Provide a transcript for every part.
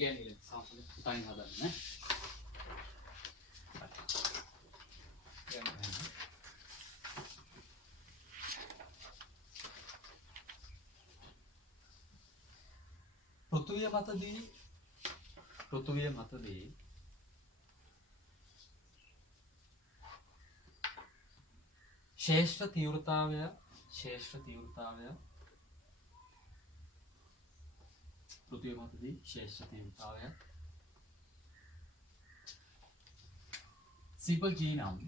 කියන්නේ සාපල තනින් හදන්නේ පෘථුවිය මතදී ශ්‍රේෂ්ඨ තීව්‍රතාවය පෘථුවිය මතදී ශ්‍රේෂ්ඨ තීව්‍රතාවය simple g නම්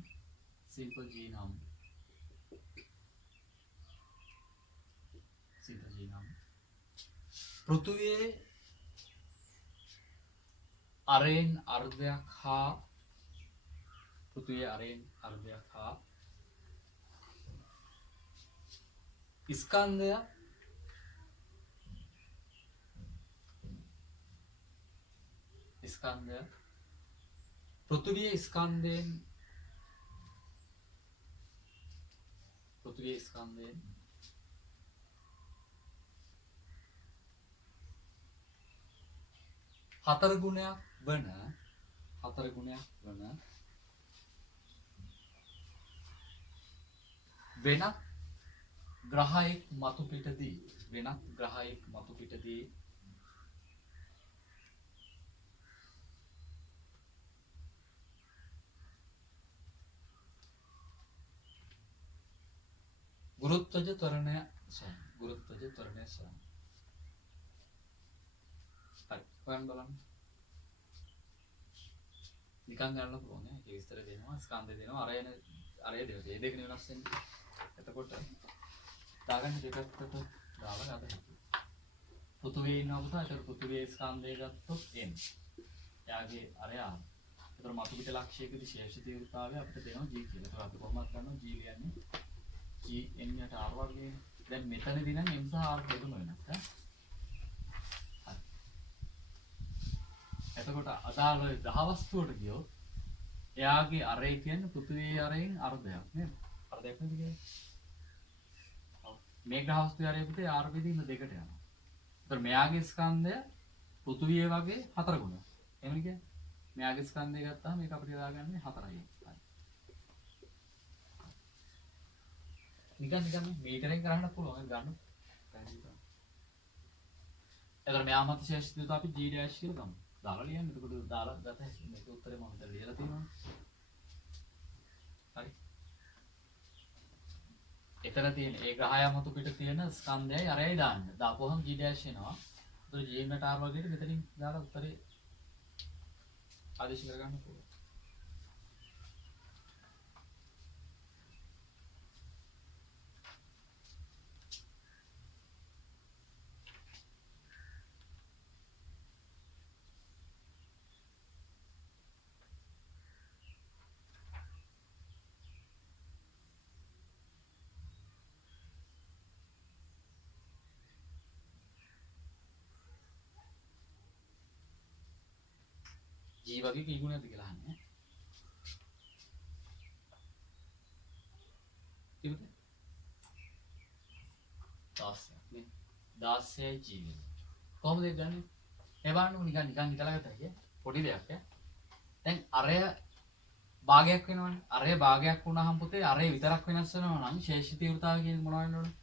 පෘථුවියේ අරෙන් අර්ධයක් හා ස්කන්ධය පෘථුවියේ ස්කන්ධයෙන් හතර ගුණයක් වන වෙනත් ග්‍රහයෙක් මතු පිටදී ගුරුත්වජ ත්වරණය සොයන. හරි හොයන්න බලන්න. නිකන් ගන්න පුළුවන් නේ. ඒක විස්තර දෙනවා, ස්කන්ධය දෙනවා, අරය දෙනවා. මේ දෙකනේ වෙනස් වෙන්නේ. එතකොට දාගන්න දෙකකට දාලා ගන්න හැකියි. පෘථුවියේ ඉන්නවා පුතා. ඒතර පෘථුවියේ ස්කන්ධය ගත්තොත් n. එයාගේ අරය r. ඒතර මතු පිට ලක්ෂයකදී ශේෂ තීව්‍රතාවය අපිට දෙනවා g කියලා. ඒතර අපි කොහොමද ගන්නවා g කියන්නේ g n යට r වර්ගය. දැන් මෙතනදී නම් m සහ r දෙකම වෙනස් ඈ. එතකොට අදාළ ග්‍රහ වස්තුවට ගියොත් එයාගේ අරය කියන්නේ පෘථිවියේ අරයෙන් අර්ධයක් නේද? අර්ධයක් නේද කියන්නේ? ඔව්. මේ ග්‍රහ වස්තුවේ අරය පුතේ r බෙදීම දෙකට යනවා. ඒතර මෙයාගේ ස්කන්ධය පෘථිවියේ වගේ 4 ගුණයක්. එහෙම කියන්නේ? මෙයාගේ ස්කන්ධය ගත්තාම මේක අපිට දාගන්නේ 4යි. නිකන් මීටරෙන් ගන්න පුළුවන් ඒක ගන්න. එතකොට මෙයා මත ශේෂ දෙත අපි g dash කියලා ගමු. දාලා ලියන්න. එතකොට දාලා ගත හැකි. මේක උත්තරේ මම හිතලා ලියලා තියෙනවා. හරි. එතන තියෙන ඒ ග්‍රහය මත පිට තියෙන ස්කන්ධයයි අරයයි දාන්න. දාපුවහම g dash එනවා. එතකොට g එකට r වගේට මෙතනින් දාලා උත්තරේ ආදේශ කරගන්න පුළුවන්. g වගේ කී ගුණයක්ද කියලා අහන්නේ. කීයද? 16 නේ. 16යි g වෙනවා. කොහොමද ඒක ගන්නෙ? ඒ බලන්නකො නිකන් හිතලා ගත්තා කිය. පොඩි දෙයක් ඈ. දැන් අරය භාගයක් වෙනවනේ. අරය භාගයක් වුණාම පුතේ අරය විතරක් වෙනස් වෙනවා නම් ශේෂ තීව්‍රතාවය කියන්නේ මොනවද වෙන්න ඕනේ?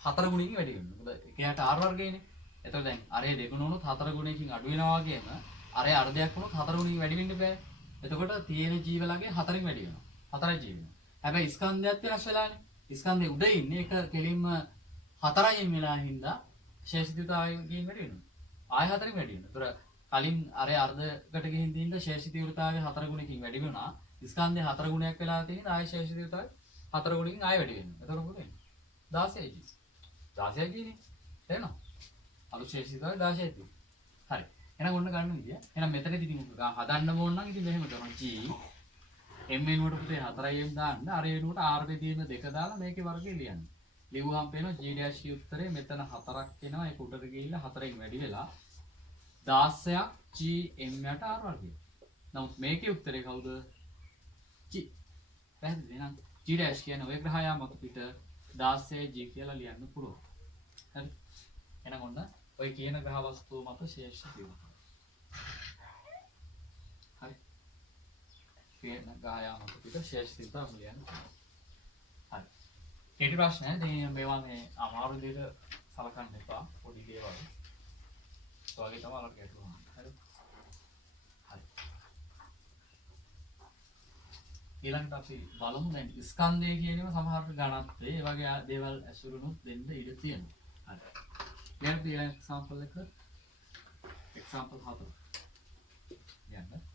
4 ගුණයකින් වැඩි වෙනවා. මොකද එකයට r වර්ගයනේ. එතකොට දැන් අරය දෙගුණ වුණොත් 4 ගුණයකින් අඩු වෙනවා වගේම අරය අර්ධයක් වුණොත් 4 ගුණයකින් වැඩි වෙන්න බෑ. එතකොට තියෙන ජීවලගේ 4න් වැඩි වෙනවා. 4යි ජී වෙනවා. හැබැයි ස්කන්ධයත් වෙනස් වෙලානේ. ස්කන්ධේ උඩ ඉන්නේ ඒක කෙලින්ම 4යින් වෙලා හින්දා ශේෂිතතාවයෙන් වැඩි වෙනවා. ආය 4න් වැඩි වෙනවා. ඒතර කලින් අරය අර්ධකට ගිහින් දින්න ශේෂ තීව්‍රතාවය 4 ගුණයකින් වැඩි වුණා. ස්කන්ධේ 4 ගුණයක් වෙලා තියෙන ආය ශේෂ තීව්‍රතාවය 4 ගුණයකින් ආය වැඩි වෙනවා. එතකොට මොකද වෙන්නේ? 16යි ජී. 16යි ජීනේ. තේරෙනවද? අලුත් ශේෂ තීව්‍රතාවය 16යි ජී. හරි. එහෙනම් ඔන්න ගන්න විදිය. එහෙනම් මෙතනදී ඉතින් හදන්න ඕන නම් ඉතින් මෙහෙම කරනවා. g m වෙනුවට පුතේ 4m දාන්න. අර වෙනුවට r බෙදීම 2 දාලා මේකේ වර්ගය ලියන්න. ලියුවාම පේනවා g dash ගේ උත්තරේ මෙතන 4ක් එනවා. ඒක උඩට ගිහිල්ලා 4න් වැඩි වෙලා 16ක් g m යට r වර්ගය. නමුත් මේකේ උත්තරේ කවුද? g. පැහැදිලිද? එහෙනම් g dash කියන ඔය ග්‍රහය මත පිට 16 g කියලා ලියන්න පුළුවන්. හරි. එහෙනම් ඔන්න ඔය කියන ග්‍රහ වස්තුව මත ශේෂ තියෙනවා. පේන ගායාමක පිට ශේෂ තිබ්බා ලියන්න පුළුවන්. හරි. කෙටි ප්‍රශ්නය. ඉතින් මේවා මේ අමාරු විදිහට සලකන්න එපා. පොඩි දේවල්. ඒ වගේ තමයි අර ගැටලුව. හරි. හරි. ඊළඟට අපි බලමු දැන් ස්කන්ධය කියන ඒවා සමහරට ඝනත්වයේ ඒ වගේ දේවල් ඇසුරුනොත් දෙන්න ඉඩ තියෙනවා. හරි. ඊළඟ එක්සැම්පල් එක එක්සැම්පල් 4. යන්න.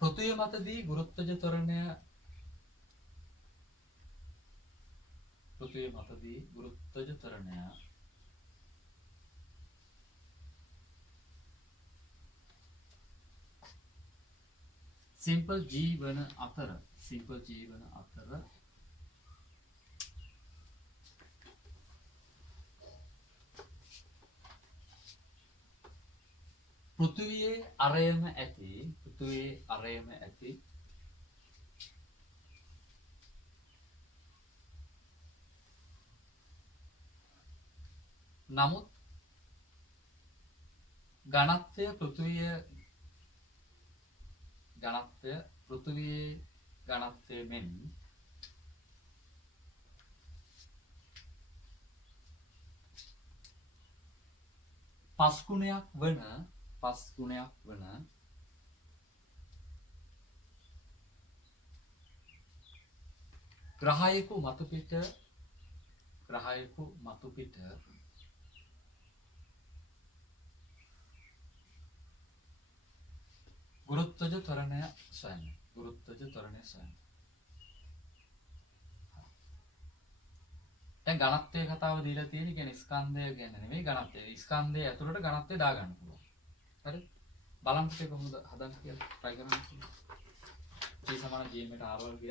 පෘථිවිය මතදී ගුරුත්වජ ත්වරණය සිම්පල් G වන අතර පෘථිවියේ අරයම ඇති නමුත් ඝනත්වය පෘථිවියේ ඝනත්වය මෙන් පස් ගුණයක් වන ග්‍රහයෙකු මතු පිට ගුරුත්වජ ත්වරණය සොයන්න. දැන් ඝනත්වයේ කතාව දීලා තියෙන්නේ කියන්නේ ස්කන්ධය ගැන නෙමෙයි ඝනත්වය. ස්කන්ධය ඇතුළට ඝනත්වය දාගන්න පුළුවන්. හරි? බලන්න කොහොමද හදන්න කියලා try කරන්න. G සමාන G මෙට R වර්ගය.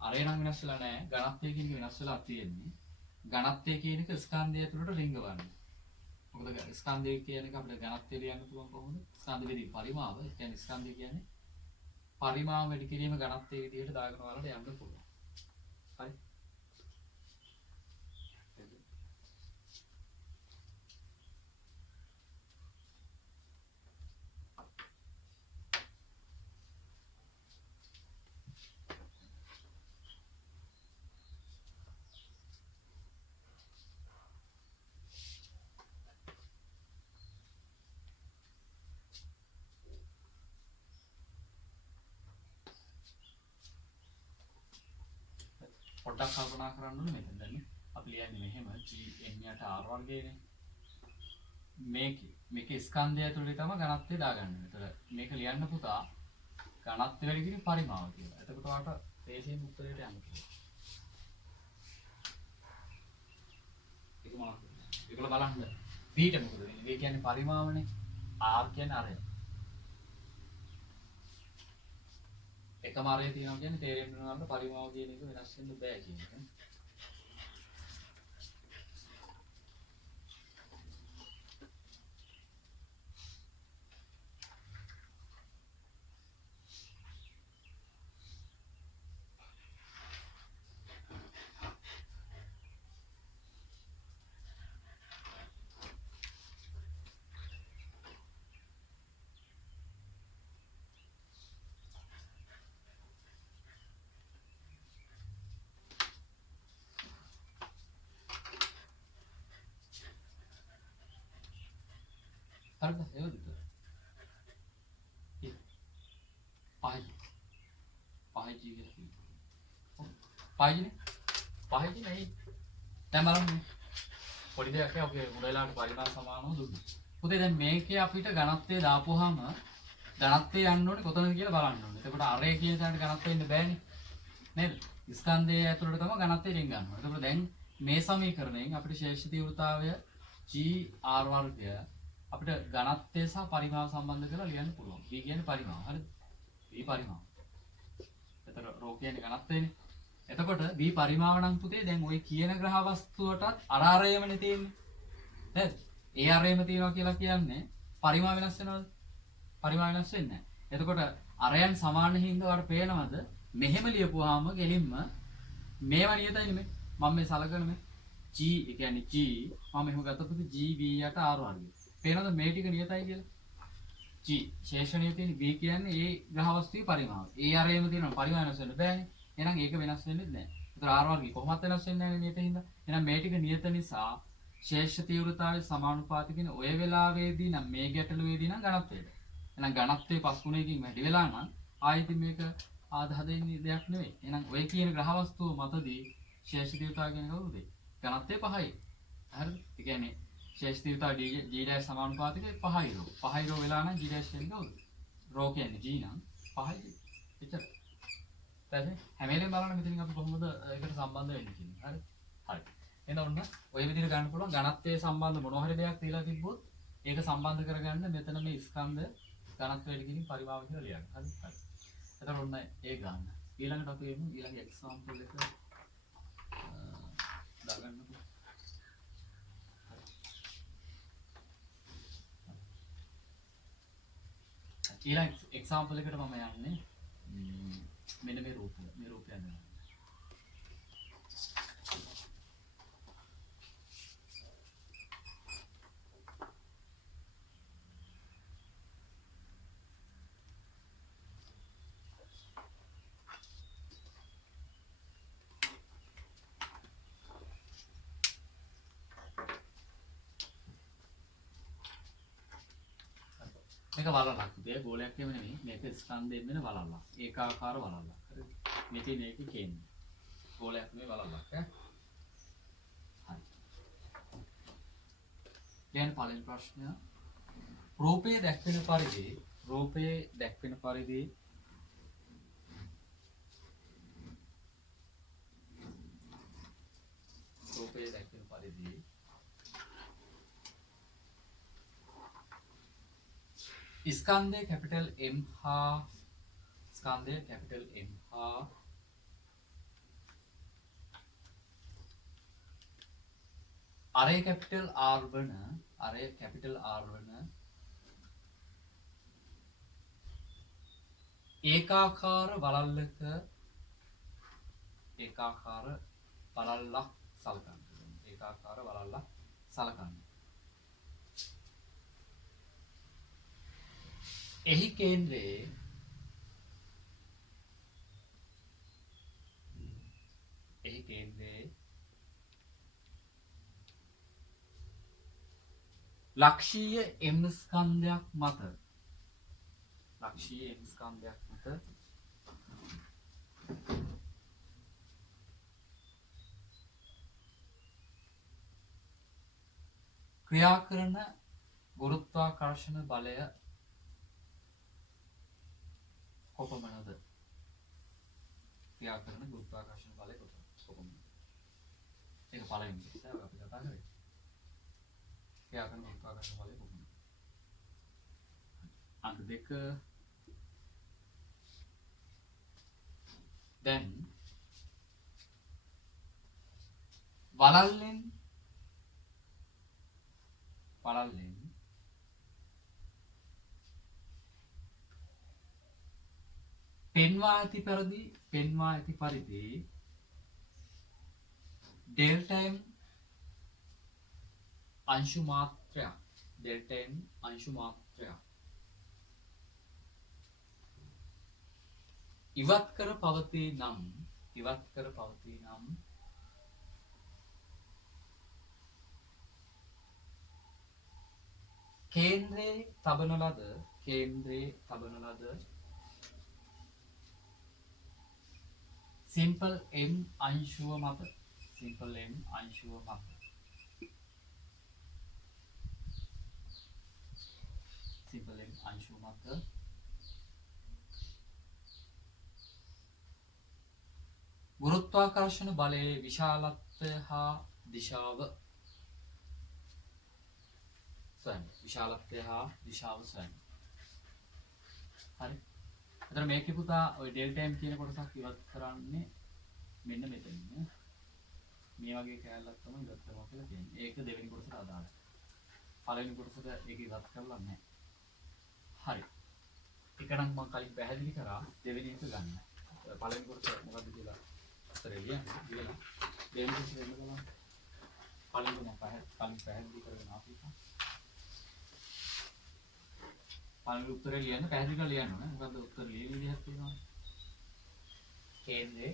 අරේ නම් වෙනස් වෙලා නැහැ. ඝනත්වය කියන එක වෙනස් වෙලා තියෙන්නේ. ඝනත්වය කියන එක ස්කන්ධය ඇතුළට රිංගවන්නේ. මොකද ස්කන්ධය කියන එක අපිට ඝනත්වය ලියන්න පුළුවන් කොහොමද? ස්කන්ධ වේදී පරිමාව. ඒ කියන්නේ ස්කන්ධය කියන්නේ පරිමාව වැඩි කිරීම ඝනත්වයේ විදිහට දාගෙන වලට යන්න පුළුවන්. හරි? පොඩ්ඩක් කල්පනා කරන්න ඕනේ මෙතන දැන් අපි ලියන්නේ මෙහෙම G n යට R වර්ගයනේ මේකේ ස්කන්ධය ඇතුළේ තමයි ඝනත්වය දාගන්නේ. ඒතර මේක ලියන්න පුතා ඝනත්වය වැඩි කිරීම පරිමාව කියලා. එතකොට ඔයාලට තේසියෙන් උත්තරයට යන්න පුළුවන්. ඒක මොනවද? ඒකල බලන්න. V ට මොකද වෙන්නේ? V කියන්නේ පරිමාවනේ. R කියන්නේ අරය. එකම අරය තියෙනවා කියන්නේ තේරෙන්න ඕන පරිමාව කියන එක වෙනස් වෙන්න බෑ කියන එක. හරිද? එහෙමද? පහයි කියලා කියනවා. පහයිනේ. නෙයි. දැන් බලන්න. පොඩි දෙයක් ඔගේ මුලලාට පරිමාණ සමානව දුන්නා. පුතේ දැන් මේකේ අපිට ඝනත්වය දාපුවාම ඝනත්වය යන්න ඕනේ කොතනද කියලා බලන්න ඕනේ. එතකොට අරේ කියන තැනට ඝනත්වය ඉන්න බෑනේ. නේද? ස්කන්ධය ඇතුළට තමයි ඝනත්වය රින් ගන්න ඕනේ. එතකොට දැන් මේ සමීකරණයෙන් අපිට ශේෂ තීව්‍රතාවය G R වර්ගය අපිට ඝනත්වය සහ පරිමාව සම්බන්ධ කරලා ලියන්න පුළුවන්. V කියන්නේ පරිමාව. හරිද? V පරිමාව. එතකොට රෝ කියන්නේ ඝනත්වයනේ. එතකොට V පරිමාව නම් පුතේ දැන් ওই කියන ග්‍රහ වස්තුවටත් අරාරයමනේ තියෙන්නේ. නේද? ඒ අරයම තියෙනවා කියලා කියන්නේ පරිමාව වෙනස් වෙනවද? පරිමාව වෙනස් වෙන්නේ නැහැ. එතකොට අරයන් සමාන හින්දා ඔයාලට පේනවද? මෙහෙම ලියපුවාම ගෙලින්ම මේව නියතයි නෙමෙයි. මම මේ සලකන මේ G ඒ කියන්නේ G මම මෙහෙම ගත්තොත් G V යට R වර්ගය. පේනවද මේ ටික නියතයි කියලා? G ශේෂණයේ තියෙන B කියන්නේ ඒ ග්‍රහ වස්තුවේ පරිමාව. ඒ අරේම තියෙන පරිමාව වෙනස් වෙන්න බෑනේ. එහෙනම් ඒක වෙනස් වෙන්නේ නැහැ. ඒතර R වර්ගය කොහොමවත් වෙනස් වෙන්නේ නැහැ නේ මේකින්ද. එහෙනම් මේ ටික නියත නිසා ශේෂ තීව්‍රතාවයේ සමානුපාතිකින ඔය වෙලාවේදී නම් මේ ගැටලුවේදී නම් ඝනත්වයට. එහෙනම් ඝනත්වයේ පස් ගුණයකින් වැඩි වෙලා නම් ආයෙත් මේක ආදාහ දෙන්නේ දෙයක් නෙවෙයි. එහෙනම් ඔය කියන ග්‍රහ වස්තුව මතදී ශේෂ තීව්‍රතාවය කියන්නේ කවුද? ඝනත්වය 5යි. හරිද? ඒ කියන්නේ ශේෂ තීව්‍රතාව G' සමානුපාතිකයි 5යි රෝ. 5යි රෝ වෙලා නම් G' කියන්නේ කවුද? රෝ කියන්නේ G නම් 5යි. එච්චර. හරි. හැම වෙලේම බලන්න මෙතනින් අපි කොහොමද ඒකට සම්බන්ධ වෙන්නේ කියන්නේ. හරි. හරි. එහෙනම් ඔන්න ඔය විදිහට ගන්න පුළුවන් ඝනත්වයේ සම්බන්ධ මොනවා හරි දෙයක් තියලා තිබ්බොත් ඒක සම්බන්ධ කරගන්න මෙතන මේ ස්කන්ධ ඝනත්වයට කියන පරිමාව කියලා ලියන්න. හරි. හරි. එතකොට ඔන්න ඒ ගන්න. ඊළඟට අපි එමු ඊළඟ එක්සැම්පල් එක දාගන්නකො. ඊළඟ එක්සැම්පල් එකට මම යන්නේ මෙන්න මේ රූපය. මේ රූපය යනවා. මේක වලල්ලක් විදිය ගෝලයක් එහෙම නෙමෙයි මේක ස්කන්ධයෙන් වෙන වලල්ලක් ඒකාකාර වලල්ලක් හරිද මෙතන මේක කියන්නේ ගෝලයක් නෙමෙයි වලල්ලක් ඈ හරි දැන් පළවෙනි ප්‍රශ්නය රූපයේ දැක්වෙන පරිදි රූපයේ දැක්වෙන පරිදි ස්කන්ධය කැපිටල් M හා ස්කන්ධය කැපිටල් M හා අරේ කැපිටල් R වන ඒකාකාර වලල්ලක ඒකාකාර වලල්ලක් සලකන්න එහි කේන්ද්‍රයේ ලක්ෂීය M ස්කන්ධයක් මත ක්‍රියා කරන ගුරුත්වාකර්ෂණ බලය කොපමණද? ක්‍රියා කරන ගුරුත්වාකර්ෂණ බලය කොපමණද? ඒක පළවෙනි එක අපි කතා කරේ. ක්‍රියා කරන ගුරුත්වාකර්ෂණ බලය කොපමණද? අංක 2 දැන් වලල්ලෙන් පෙන්වා ඇති පරිදි ඩෙල්ටා M අංශු මාත්‍රයක් ඉවත් කර පවතී නම් කේන්ද්‍රයේ තබන ලද සිම්පල් M අංශුව මත ගුරුත්වාකර්ෂණ බලයේ විශාලත්වය හා දිශාව සොයන්න. හරි. එතන මේකේ පුතා ඔය ඩෙල්ටා M කියන කොටසක් ඉවත් කරන්නේ මෙන්න මෙතනින්. මේ වගේ කෑල්ලක් තමයි ඉවත් කරනවා කියලා කියන්නේ. ඒක දෙවෙනි කොටසට අදාළයි. පළවෙනි කොටසට ඒක ඉවත් කරලා නැහැ. හරි. ඒක නම් මම කලින් පැහැදිලි කරා දෙවෙනි එක ගන්න. පළවෙනි කොටස මොකද්ද කියලා අතරේ ලියන්න. දෙවෙනි කොටස දෙන්න බලන්න. පළවෙනි මම කලින් පැහැදිලි කරගෙන ආපු එක. පළවෙනි උත්තරේ ලියන්න පැහැදිලි කරලා ලියන්න ඕනේ. මොකද්ද උත්තර ලියන විදිහක් තියෙනවා. කේන්ද්‍රේ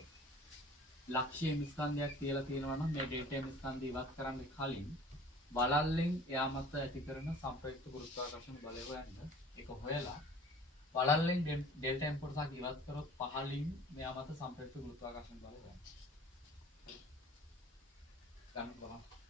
ලක්ෂ්‍ය ස්කන්ධයක් කියලා තියෙනවා නම් මේ ඩෙල්ටා M ස්කන්ධය ඉවත් කරන්න කලින් වලල්ලෙන් එයා මත ඇති කරන සම්ප්‍රයුක්ත ගුරුත්වාකර්ෂණ බලය හොයන්න. ඒක හොයලා වලල්ලෙන් ඩෙල්ටා M කොටසක් ඉවත් කරොත් පහලින් මෙයා මත සම්ප්‍රයුක්ත ගුරුත්වාකර්ෂණ බලය හොයන්න. ගන්න බලන්න.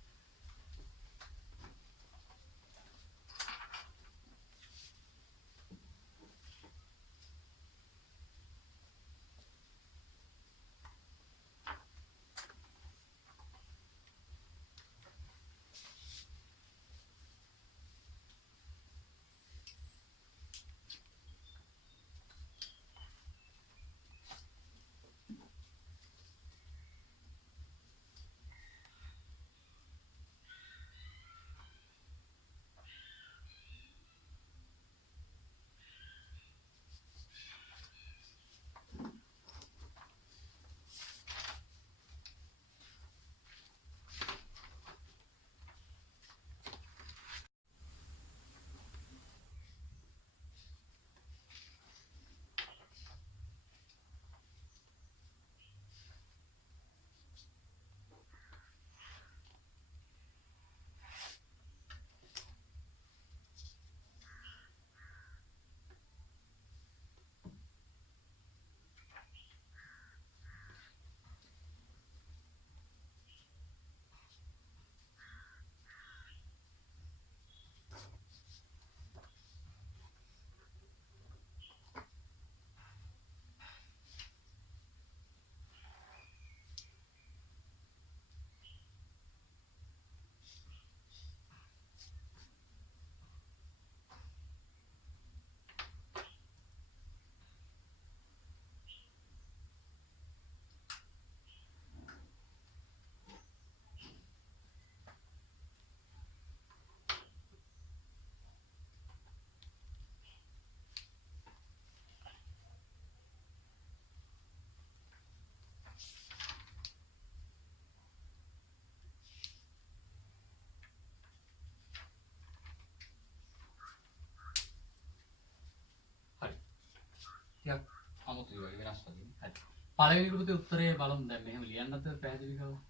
ටිකක් අමුතුයි වගේ වෙනස් වගේ. හරි. පළවෙනි කුරුතේ උත්තරේ බලමු දැන් මෙහෙම ලියන්නත් පැහැදිලි කරලා.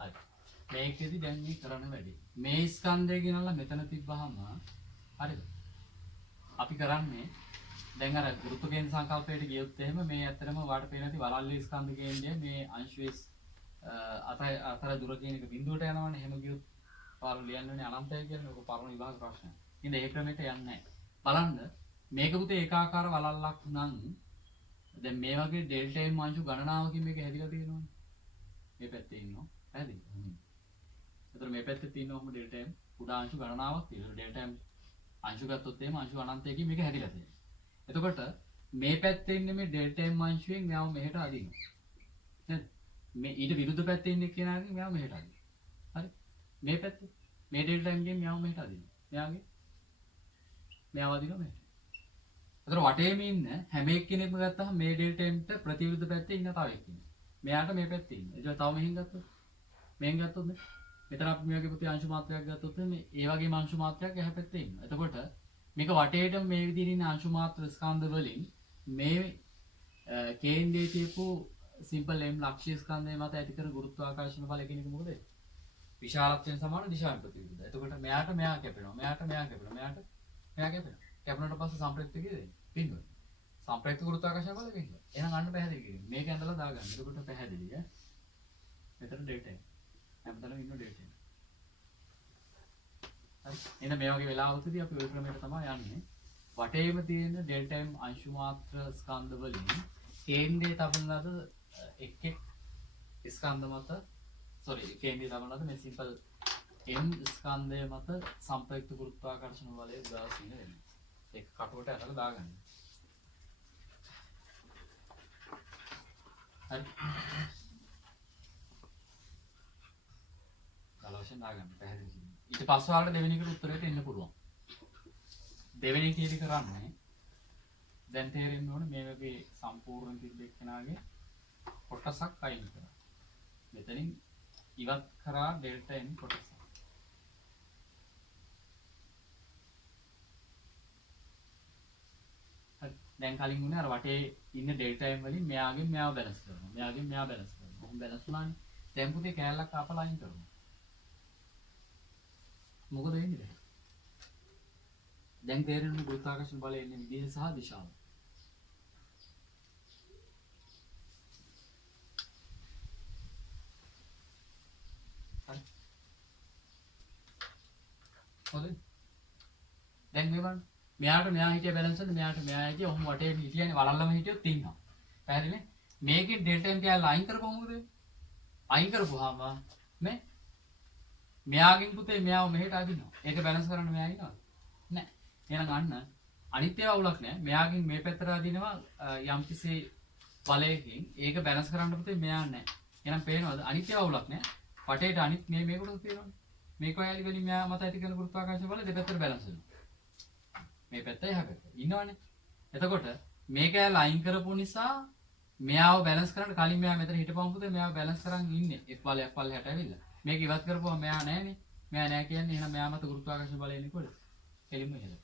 හරි. මේකෙදි දැන් මේ කරන්න වැඩි. මේ ස්කන්ධය ගෙනල්ලා මෙතන තිබ්බහම හරිද? අපි කරන්නේ දැන් අර ගුරුත්ව කේන්ද්‍ර සංකල්පයට ගියොත් එහෙම මේ ඇත්තටම වාට පේන නැති වලල්ලේ ස්කන්ධ කේන්ද්‍රය මේ අංශුවේ අතර දුර කියන එක බිඳුවට යනවනේ. එහෙම ගියොත් පාරු ලියන්න ඕනේ අනන්තය කියන්නේ ඔක පරම විභාග ප්‍රශ්නයක්. ඉතින් ඒ ක්‍රමයට යන්නේ නැහැ. බලන්න මේක පුතේ ඒකාකාර වලල්ලක් නම් දැන් මේ වගේ ඩෙල්ටා M අංශු ගණනාවකින් මේක හැදිලා තියෙනවනේ. මේ පැත්තේ ඉන්නවා. පැහැදිලිද? ඒතර මේ පැත්තේ තියෙනවා කොහොමද ඩෙල්ටා M කුඩා අංශු ගණනාවක් තියෙනවා. ඩෙල්ටා M අංශු ගත්තොත් එහෙම අංශු අනන්තයකින් මේක හැදිලා තියෙනවා. එතකොට මේ පැත්තේ ඉන්නේ මේ ඩෙල්ටා M අංශුවෙන් මෙයාව මෙහෙට අදිනවා. නේද? මේ ඊට විරුද්ධ පැත්තේ ඉන්නේ කෙනාගෙන් මෙයාව මෙහෙට අදිනවා. හරි? මේ පැත්තේ මේ ඩෙල්ටා M ගෙන් මෙයාව මෙහෙට අදිනවා. මෙයාගේ මෙයාව අදිනවා මෙහෙට. ඒතර වටේම ඉන්න හැම එක්කෙනෙක්ම ගත්තාම මේ ඩෙල්ටා M ට ප්‍රතිවිරුද්ධ පැත්තේ ඉන්න තව එක්කෙනෙක්. මෙයාට මේ පැත්තේ ඉන්න. ඒක තව මෙහෙන් ගත්තොත් මෙහෙන් ගත්තොත් නේ. මෙතන අපි මේ වගේ පුතේ අංශු මාත්‍රයක් ගත්තොත් මේ ඒ වගේම අංශු මාත්‍රයක් එහා පැත්තේ ඉන්නවා. එතකොට මේක වටේටම මේ විදිහට ඉන්න අංශු මාත්‍ර ස්කන්ධ වලින් මේ කේන්ද්‍රයේ තියපු සිම්පල් M ලක්ෂ්‍ය ස්කන්ධය මත ඇති කර ගුරුත්වාකර්ෂණ බලය කියන එක මොකද? විශාලත්වයෙන් සමාන දිශානුපති විරුද්ධ. එතකොට මෙයාට මෙයා කැපෙනවා. මෙයාට මෙයා කැපෙනවා. මෙයාට මෙයා කැපෙනවා. කැපුණාට පස්සේ සම්ප්‍රයුක්ත කීයද? පින්වල. සම්ප්‍රයුක්ත ගුරුත්වාකර්ෂණ බලය පින්වල. එහෙනම් අන්න පැහැදිලි කිරීම. මේක ඇඳලා දාගන්න. එතකොට පැහැදිලි ඈ. මෙතන ඩෙල්ටා M. හැමතැනම ඉන්න ඩෙල්ටා M. හරි. එහෙනම් මේ වගේ වෙලාවකදී අපි ওই ක්‍රමයට තමයි යන්නේ. වටේම තියෙන ඩෙල්ටා M අංශු මාත්‍ර ස්කන්ධ වලින් කේන්ද්‍රයේ තබන ලද එක් ස්කන්ධ මත කේන්ද්‍රයේ තබන ලද මේ සිම්පල් M ස්කන්ධය මත සම්ප්‍රයුක්ත ගුරුත්වාකර්ෂණ බලය උදාසීන වෙනවා. ඒක කටුවට ඇදලා දාගන්න. හරි. ගලවෂන් දාගන්න පැහැදිලි. ඊට පස්සේ වලට දෙවෙනි එකට උත්තරයට එන්න පුළුවන්. දෙවෙනි කීටි කරන්නේ දැන් තේරෙන්න ඕනේ මේ වගේ සම්පූර්ණ තිබ්බ එක්කනාගේ කොටසක් අයින් කරා. මෙතනින් ඉවත් කරා ඩෙල්ටා M කොටස. දැන් කලින් උනේ අර වටේ ඉන්න ඩෙල්ටා m වලින් මෙයාගෙන් මෙයාව බැලන්ස් කරනවා. මෙයාගෙන් මෙයාව බැලන්ස් කරනවා. මොහොම බැලන්ස් වුණානේ. දැන් පුතේ කෑල්ලක් ආපලා අයින් කරනවා. මොකද වෙන්නේ දැන්? දැන් තේරෙන්නේ ගුරුත්වාකර්ෂණ බලය එන්නේ විදිහ සහ දිශාව. හරි. හොඳයි. දැන් මේ බලන්න. මෙයාට මෙයා හිටිය බැලන්ස් එක මෙයාට මෙයා හිටිය ඔහොම වටේ හිටියනේ වලල්ලම හිටියොත් ඉන්නවා. පැහැදිලිනේ? මේකෙන් ඩෙල්ටා m කෑල්ල අයින් කරපුවම මොකද වෙන්නේ? අයින් කරපුවාම මේ මෙයාගෙන් පුතේ මෙයාව මෙහෙට අදිනවා. ඒක බැලන්ස් කරන්න මෙයා ඉන්නවද? නැහැ. එහෙනම් අන්න අනිත් ඒවා උලක් නැහැ. මෙයාගෙන් මේ පැත්තට අදිනවා යම්කිසි බලයකින් ඒක බැලන්ස් කරන්න පුතේ මෙයා නැහැ. එහෙනම් පේනවද? අනිත් ඒවා උලක් නැහැ. වටේට අනිත් මේ කොටස තියෙනවනේ. මේ කොයාලි වලින් මෙයා මත ඇති කරන ගුරුත්වාකර්ෂණ බලය දෙපැත්තට බැලන්ස් වෙනවා. මේ පැත්ත එහා පැත්ත. ඉන්නවනේ. එතකොට මේක ඇල අයින් කරපු නිසා මෙයාව බැලන්ස් කරන්න කලින් මෙයා මෙතන හිටපුවම පුතේ මෙයාව බැලන්ස් කරන් ඉන්නේ. F බලයක් පල්ලෙහාට ඇවිල්ලා. මේක ඉවත් කරපුවම මෙයා නැහැනේ. මෙයා නැහැ කියන්නේ එහෙනම් මෙයා මත ගුරුත්වාකර්ෂණ බලය එන්නේ කොහෙද? එළින්ම ඉහළට.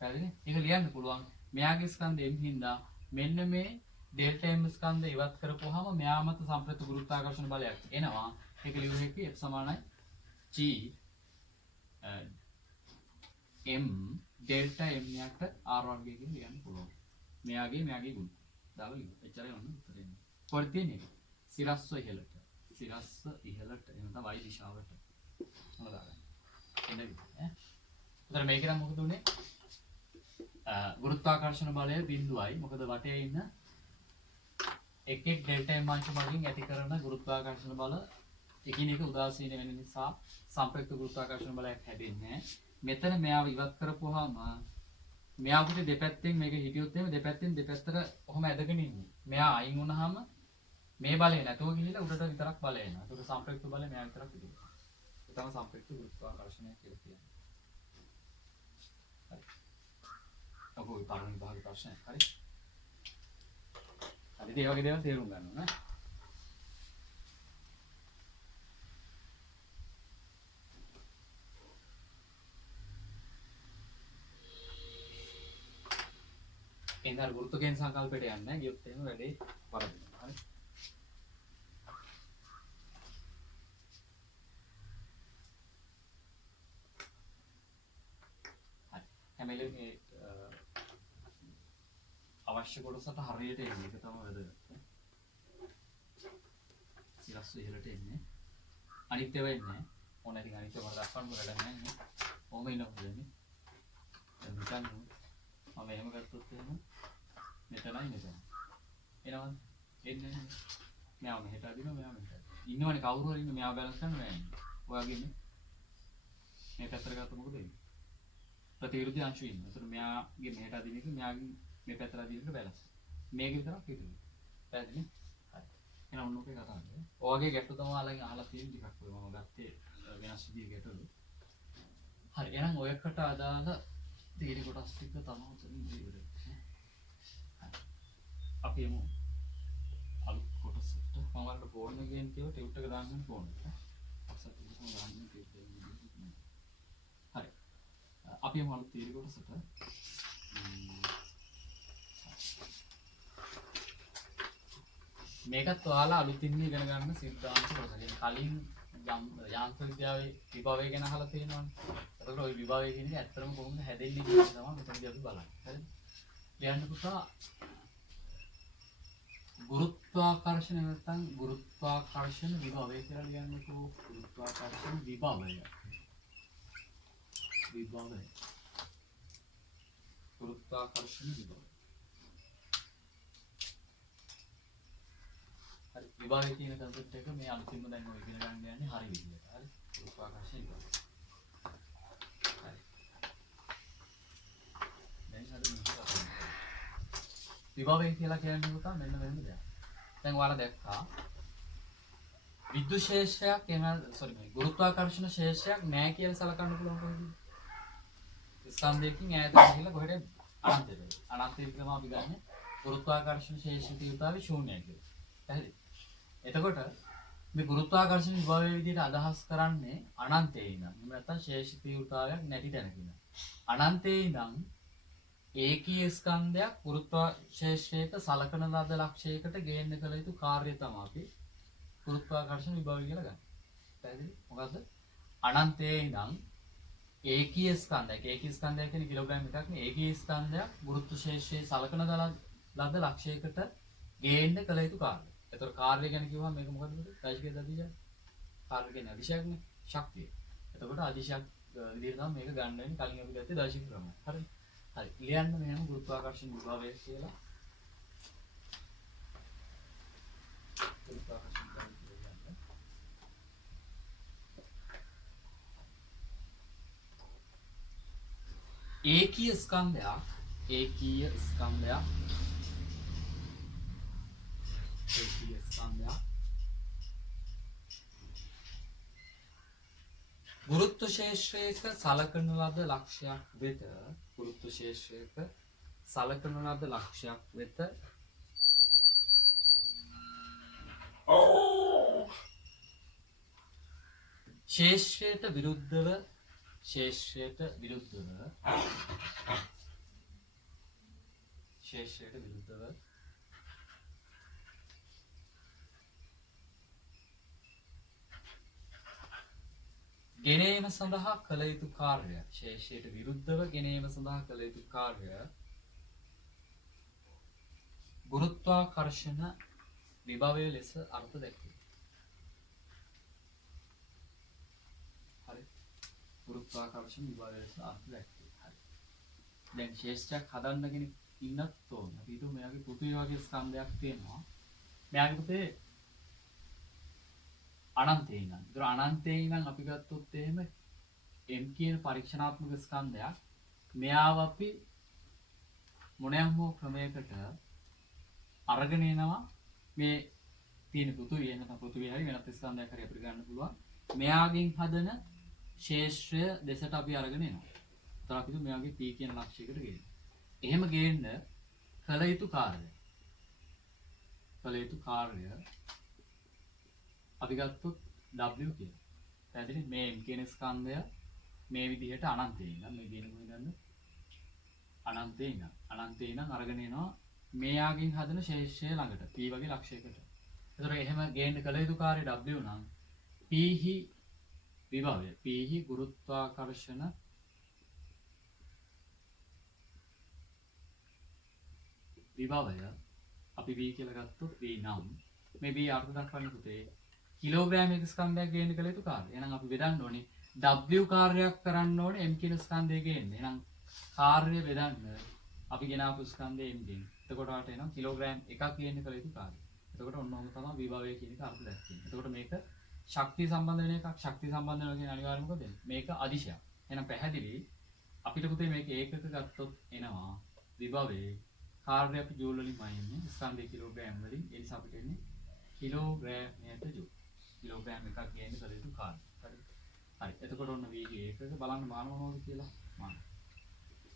පැහැදිලිනේ? ඒක ලියන්න පුළුවන්. මෙයාගේ ස්කන්ධ m හින්දා මෙන්න මේ ඩෙල්ටා m ස්කන්ධය ඉවත් කරපුවාම මෙයා මත සම්ප්‍රේත ගුරුත්වාකර්ෂණ බලයක් එනවා. ඒක ලියුව හැකි F සමානයි g m ඩෙල්ටා m යට r වර්ගය කියලා ලියන්න පුළුවන්. මෙයාගේ ගුණ. දාලා ලියන්න. එච්චරයි ඔන්න උත්තරේ එන්නේ. කොහෙද තියෙන්නේ? සිරස්ව ඉහළට. සිරස්ව ඉහළට එහෙනම් තමයි y දිශාවට. මොනවද දාගන්න. එන්න විදිහ ඈ. උතර මේක නම් මොකද උනේ? ගුරුත්වාකර්ෂණ බලය බිඳුවයි. මොකද වටේ ඉන්න එක් ඩෙල්ටා m අංශ මගින් ඇති කරන ගුරුත්වාකර්ෂණ බල එකිනෙක උදාසීන වෙන නිසා සම්ප්‍රයුක්ත ගුරුත්වාකර්ෂණ බලයක් හැදෙන්නේ. මෙතන මෙයාව ඉවත් කරපුවාම මෙයා පුතේ දෙපැත්තෙන් මේක හිටියොත් එහෙම දෙපැත්තෙන් දෙපැත්තට ඔහොම ඇදගෙන ඉන්නේ. මෙයා අයින් වුණාම මේ බලය නැතුව ගිහිල්ලා උඩට විතරක් බලය එනවා. ඒක සම්ප්‍රයුක්ත බලය මෙයා විතරක් ඉදිරියට. ඒක තමයි සම්ප්‍රයුක්ත ගුරුත්වාකර්ෂණය කියලා කියන්නේ. හරි. අපෝ පාරණ විභාග ප්‍රශ්නයක්. හරි. හරි ඒ වගේ දේවල් තේරුම් ගන්න ඕන නේ. එන්දර ගුරුත්වකේන් සංකල්පයට යන්නේ නැහැ. ගියොත් එහෙම වැඩේ වරදිනවා. හරි. හරි. හැමලෙම මේ අවශ්‍ය කොටසට හරියට එන්නේ. ඒක තමයි වැදගත්. සිරස්ව ඉහළට එන්නේ. අනිත් ඒවා එන්නේ නැහැ. ඕන ඉතින් අනිත් ඒවා දක්වන්න වැඩක් නැහැ නේ. කොහොම ඉන්නවද දැන්? දැන් හිතන්න මම එහෙම ගත්තොත් එහෙම මෙතනයි මෙතන. එනවද? එන්නේ නැහැ. මෙයාව මෙහෙට අදිනවා මෙයාව මෙහෙට. ඉන්නවනේ කවුරු හරි ඉන්න මෙයාව බැලන්ස් කරන්න බෑනේ. ඔයාගේ ඉන්නේ. මේ පැත්තට ගත්තොත් මොකද වෙන්නේ? ප්‍රතිවිරුද්ධ අංශු ඉන්නවා. ඒතර මෙයාගේ මෙහෙට අදින එක මෙයාගේ මේ පැත්තට අදින එක බැලන්ස්. මේක විතරක් ඉතුරුයි. පැහැදිලිද? හරි. එහෙනම් ඔන්න ඔකේ කතා කරන්නේ. ඔයගේ ගැටලු තමයි අලගෙන් අහලා තියෙන ටිකක් ඔය මම ගත්තේ වෙනස් විදිහේ ගැටලු. හරි. එහෙනම් ඔයකට අදාළ තීරි කොටස් ටික තමයි උතරින් ඉවරයි. අපි එමු අලුත් කොටසට. මම වලට ෆෝන් එකෙන් කියව ටියුට් එක දාන්න ෆෝන් එක. අක්සත් එක තමයි දාන්න ටියුට් එක. හරි. අපි එමු අලුත් තීරි කොටසට. මේකත් ඔයාලා අලුතින් ඉගෙන ගන්න සිද්ධාන්ත කොටස. කලින් යාන්ත්‍ර විද්‍යාවේ විභවය ගැන අහලා තියෙනවනේ. එතකොට ওই විභවය කියන්නේ ඇත්තටම කොහොමද හැදෙන්නේ කියන එක තමයි මෙතනදී අපි බලන්නේ. හරිද? ලියන්න පුතා ගුරුත්වාකර්ෂණ නැත්නම් ගුරුත්වාකර්ෂණ විභවය කියලා ලියන්නකෝ. ගුරුත්වාකර්ෂණ විභවය. ගුරුත්වාකර්ෂණ විභවය. හරි විභවය කියන කන්සෙප්ට් එක මේ අලුතින්ම දැන් ඔය ඉගෙන ගන්න යන්නේ හරි විදියට. හරි ගුරුත්වාකර්ෂණ විභවය. හරි. දැන් හරි විභවය කියලා කියන්නේ පුතා මෙන්න මෙහෙම දෙයක්. දැන් ඔයාලා දැක්කා විද්‍යුත් ශේෂයක් මේ ගුරුත්වාකර්ෂණ ශේෂයක් නැහැ කියලා සලකන්න පුළුවන් කොහොමද? ස්කන්ධයකින් ඈතට ගිහිල්ලා කොහෙද අනන්තයට. අනන්තයට තමයි අපි ගන්න ගුරුත්වාකර්ෂණ ශේෂිත යුතාවේ ශූන්‍යයි කියලා. පැහැදිලි? එතකොට මේ ගුරුත්වාකර්ෂණ විභවයේ විදිහට අදහස් කරන්නේ අනන්තයේ ඉඳන්. එහෙම නැත්නම් ශේෂිත යුතාවයක් නැති තැනක ඉඳන්. අනන්තයේ ඉඳන් ඒකීය ස්කන්ධයක් ගුරුත්වාකර්ෂණයක සලකන ලද ලක්ෂයකට ගේන්න කළ යුතු කාර්යය තමයි අපි ගුරුත්වාකර්ෂණ විභවය කියලා ගන්න. පැහැදිලි? මොකද්ද? අනන්තයේ ඉඳන් ඒකීය ස්කන්ධයක්. ඒකීය ස්කන්ධය කියන්නේ කිලෝග්‍රෑම් එකක් නේ. ඒකීය ස්කන්ධයක් ගුරුත්ව ශේෂ්ත්‍රයේ සලකන ලද ලක්ෂයකට ගේන්න කළ යුතු කාර්යය. ඒතර කාර්යය ගැන කිව්වම මේක මොකද්ද? දෛශික අධිශය. කාර්ය කියන්නේ අධිශයක්නේ. ශක්තිය. එතකොට අධිශයක් විදිහට තමයි මේක ගන්න වෙන්නේ. කලින් අපි ගත්තේ දෛශික ක්‍රමය. හරි. හරි. ලියන්න මෙහෙම ගුරුත්වාකර්ෂණ විභවය කියලා. ගුරුත්වාකර්ෂණ විභවය කියලා ගන්න. ඒකීය ස්කන්ධයක් ගුරුත්ව ශේෂ්ත්‍රයක සලකන ලද ලක්ෂයක් වෙත ශේෂ්ත්‍රයට විරුද්ධව ගෙනීම සඳහා කළ යුතු කාර්ය ශේෂයට විරුද්ධව ගෙනීම සඳහා කළ යුතු කාර්ය ගුරුත්වාකර්ෂණ විභවය ලෙස අර්ථ දැක්වේ. හරි. ගුරුත්වාකර්ෂණ විභවය ලෙස අර්ථ දැක්වේ. හරි. දැන් ශේෂ්ත්‍රයක් හදන්න කෙනෙක් ඉන්නත් ඕන. අපි හිතුව මෙයාගේ පෘථිවි වගේ ස්කන්ධයක් තියෙනවා. මෙයාගේ පුතේ අනන්තයේ ඉඳන්. ඒතර අනන්තයේ ඉඳන් අපි ගත්තොත් එහෙම m කියන පරීක්ෂණාත්මක ස්කන්ධයක් මෙයාව අපි මොනෑම හෝ ක්‍රමයකට අරගෙන එනවා මේ තියෙන පෘථිවිය නැත්නම් පෘථිවිය හරි වෙනත් ස්කන්ධයක් හරි අපිට ගන්න පුළුවන්. මෙයාගෙන් හදන ශේෂ්ත්‍රය දෙසට අපි අරගෙන එනවා. ඒතර අපි හිතුව මෙයාගේ p කියන ලක්ෂයකට ගේන්න. එහෙම ගේන්න කළ යුතු කාර්යය අපි ගත්තොත් W කියලා. පැහැදිලි? මේ M කියන ස්කන්ධය මේ විදිහට අනන්තයේ ඉඳන් මේ දින කොහෙන්ද? අනන්තයේ ඉඳන් අරගෙන එනවා මෙයාගෙන් හදන ශේෂ්ත්‍රය ළඟට P වගේ ලක්ෂයකට. ඒතර එහෙම ගේන්න කළ යුතු කාර්ය W නම් P හි විභවය P හි ගුරුත්වාකර්ෂණ විභවය අපි V කියලා ගත්තොත් V නම් මේ V අර්ථ දක්වන්න පුතේ කිලෝග්‍රෑම් එක ස්කන්ධයක් ගේන්න කළ යුතු කාර්යය. එහෙනම් අපි බෙදන්න ඕනේ W කාර්යයක් කරන්න ඕනේ M කියන ස්කන්ධය ගේන්න. එහෙනම් කාර්ය බෙදන්න අපි ගෙනාපු ස්කන්ධය M ගෙන්. එතකොට වට එනවා කිලෝග්‍රෑම් එකක් ගේන්න කළ යුතු කාර්යය. එතකොට ඔන්න ඔහොම තමයි විභවය කියන එක අර්ථ දැක්වෙන්නේ. එතකොට මේක ශක්තිය සම්බන්ධ වෙන එකක්. ශක්තිය සම්බන්ධ වෙනවා කියන්නේ අනිවාර්යයෙන්ම මොකද? මේක අදිශයක්. එහෙනම් පැහැදිලි අපිට පුතේ මේක ඒකක ගත්තොත් එනවා විභවයේ කාර්ය අපි ජූල් වලින් මයින්නේ ස්කන්ධය කිලෝග්‍රෑම් වලින්. ඒ නිසා අපිට එන්නේ කිලෝග්‍රෑමයට ජූල්. කිලෝග්‍රෑම් එකක් ගේන්න කළ යුතු කාර්ය. හරි. හරි. එතකොට ඔන්න V ඒකක බලන්න මාන මොනවද කියලා. මාන.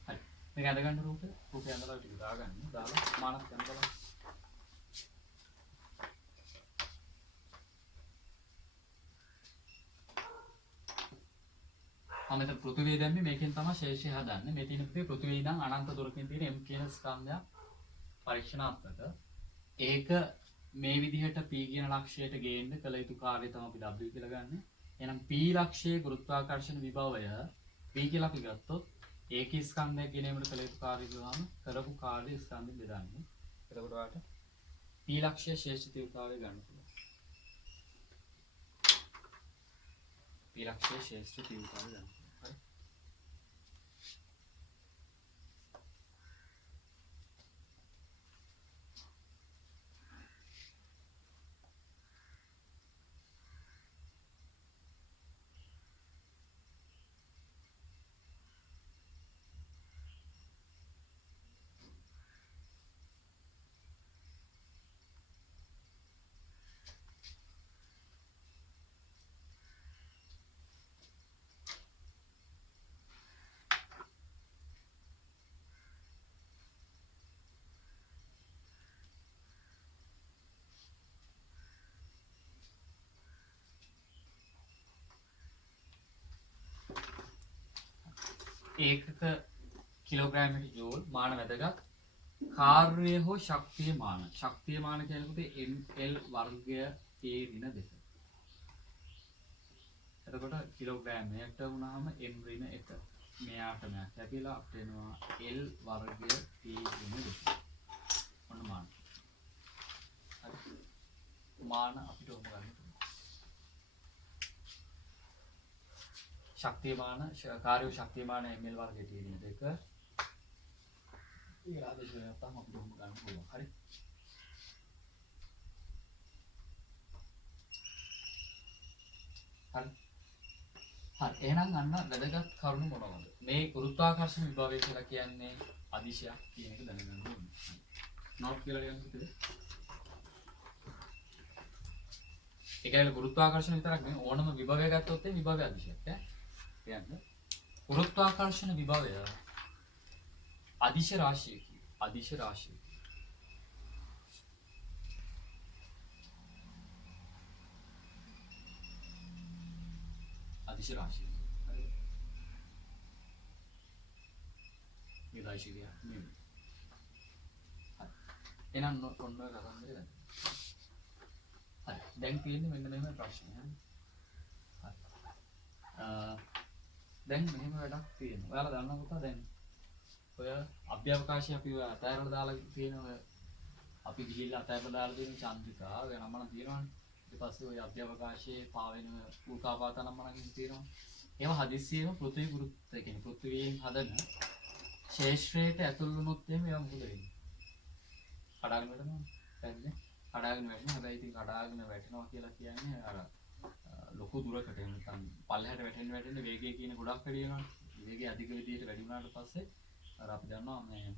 හරි. මේක ඇඳ ගන්න රූපේ ඇඳලා ටික දාගන්න. දාලා මානත් ගන්න බලන්න. මෙතන පෘථිවිය දැම්මේ මේකෙන් තමයි ශේෂය හදන්නේ. මේ තියෙන පෘථිවිය ඉඳන් අනන්ත දුරකින් තියෙන M කියන ස්කන්ධයක් පරීක්ෂණාත්මක. ඒක මේ විදිහට P කියන ලක්ෂයට ගේන්න කළ යුතු කාර්යය තමයි අපි W කියලා ගන්න. එහෙනම් P ලක්ෂයේ ගුරුත්වාකර්ෂණ විභවය P කියලා අපි ගත්තොත් ඒකී ස්කන්ධයක් ගෙනීමට කළ යුතු කාර්යය ගාන කරපු කාර්ය ස්කන්ධෙ බෙදන්නේ. එතකොට ඔයාලට P ලක්ෂයේ ශේෂ්ඨ තීව්‍රතාවය ගන්න පුළුවන්. P ලක්ෂයේ ශේෂ්ඨ තීව්‍රතාවය ගන්න. ඒකක කිලෝග්‍රෑම් ජූල් මාන වැදගත් කාර්ය හෝ ශක්තිය මාන කියනකොට ml වර්ගය a ඍණ 2 එතකොට කිලෝග්‍රෑම් එකකට වුණාම m ඍණ 1 මෙයාට මැක් ලැබිලා අපිට එනවා l වර්ගය a ඍණ 2 ඔන්න මාන හරි මාන අපිට ඔන්න ගන්න ශක්තියමාන කාර්ය ශක්තියමාන ml වර්ගයට තියෙන දෙක ඒක ආදේශ වෙනත් තමයි අපිට උඹ ගන්න පුළුවන් හරි හරි එහෙනම් අන්න වැදගත් කරුණු මොනවද මේ ගුරුත්වාකර්ෂණ විභවය කියලා කියන්නේ අදිශයක් කියන එක දැනගන්න ඕනේ නෝට් කියලා ලියන්න හිතේ ඒකයි ගුරුත්වාකර්ෂණ විතරක් නෙවෙයි ඕනම විභවයක් ගත්තොත් ඒ විභවය අදිශයක් ඈ කියන්නේ ගුරුත්වාකර්ෂණ විභවය අදිශ රාශියකි අදිශ රාශිය අදිශ රාශිය හරි මේ රාශිය නෙමෙයි හරි එහෙනම් ඔන්න ඔය කතාන්දරේ දැන් හරි දැන් තියෙන්නේ මෙන්න මෙහෙම ප්‍රශ්නය හරි දැන් මෙහෙම වැඩක් තියෙනවා ඔයාලා දන්නවා පුතා දැන් ඔය අභ්‍යවකාශය අපි ඔය අතෑරලා දාලා තියෙන ඔය අපි ගිහිල්ලා අතෑරලා දාලා තියෙන චන්ද්‍රිකා ඔය නම නම් තියෙනවනේ ඊට පස්සේ ඔය අභ්‍යවකාශයේ පාවෙන උල්කාපාත නම නම් තියෙනවා ඒවා හදිස්සියෙම පෘථිවි ගුරුත්වය කියන්නේ පෘථිවියෙන් හදන ශේෂ්ත්‍රයට ඇතුල් වුණොත් එහෙම ඒවා මොකද වෙන්නේ කඩාගෙන වැටෙනවා පැන්නේ කඩාගෙන වැටෙනවා හැබැයි ඉතින් කඩාගෙන වැටෙනවා කියලා කියන්නේ අර ලොකු දුරකට එහෙම නැත්නම් පල්ලෙහාට වැටෙන්න වේගය කියන ගොඩක් වැඩි වෙනවානේ වේගය අධික විදිහට වැඩි වුණාට පස්සේ අර අපි දන්නවා මේ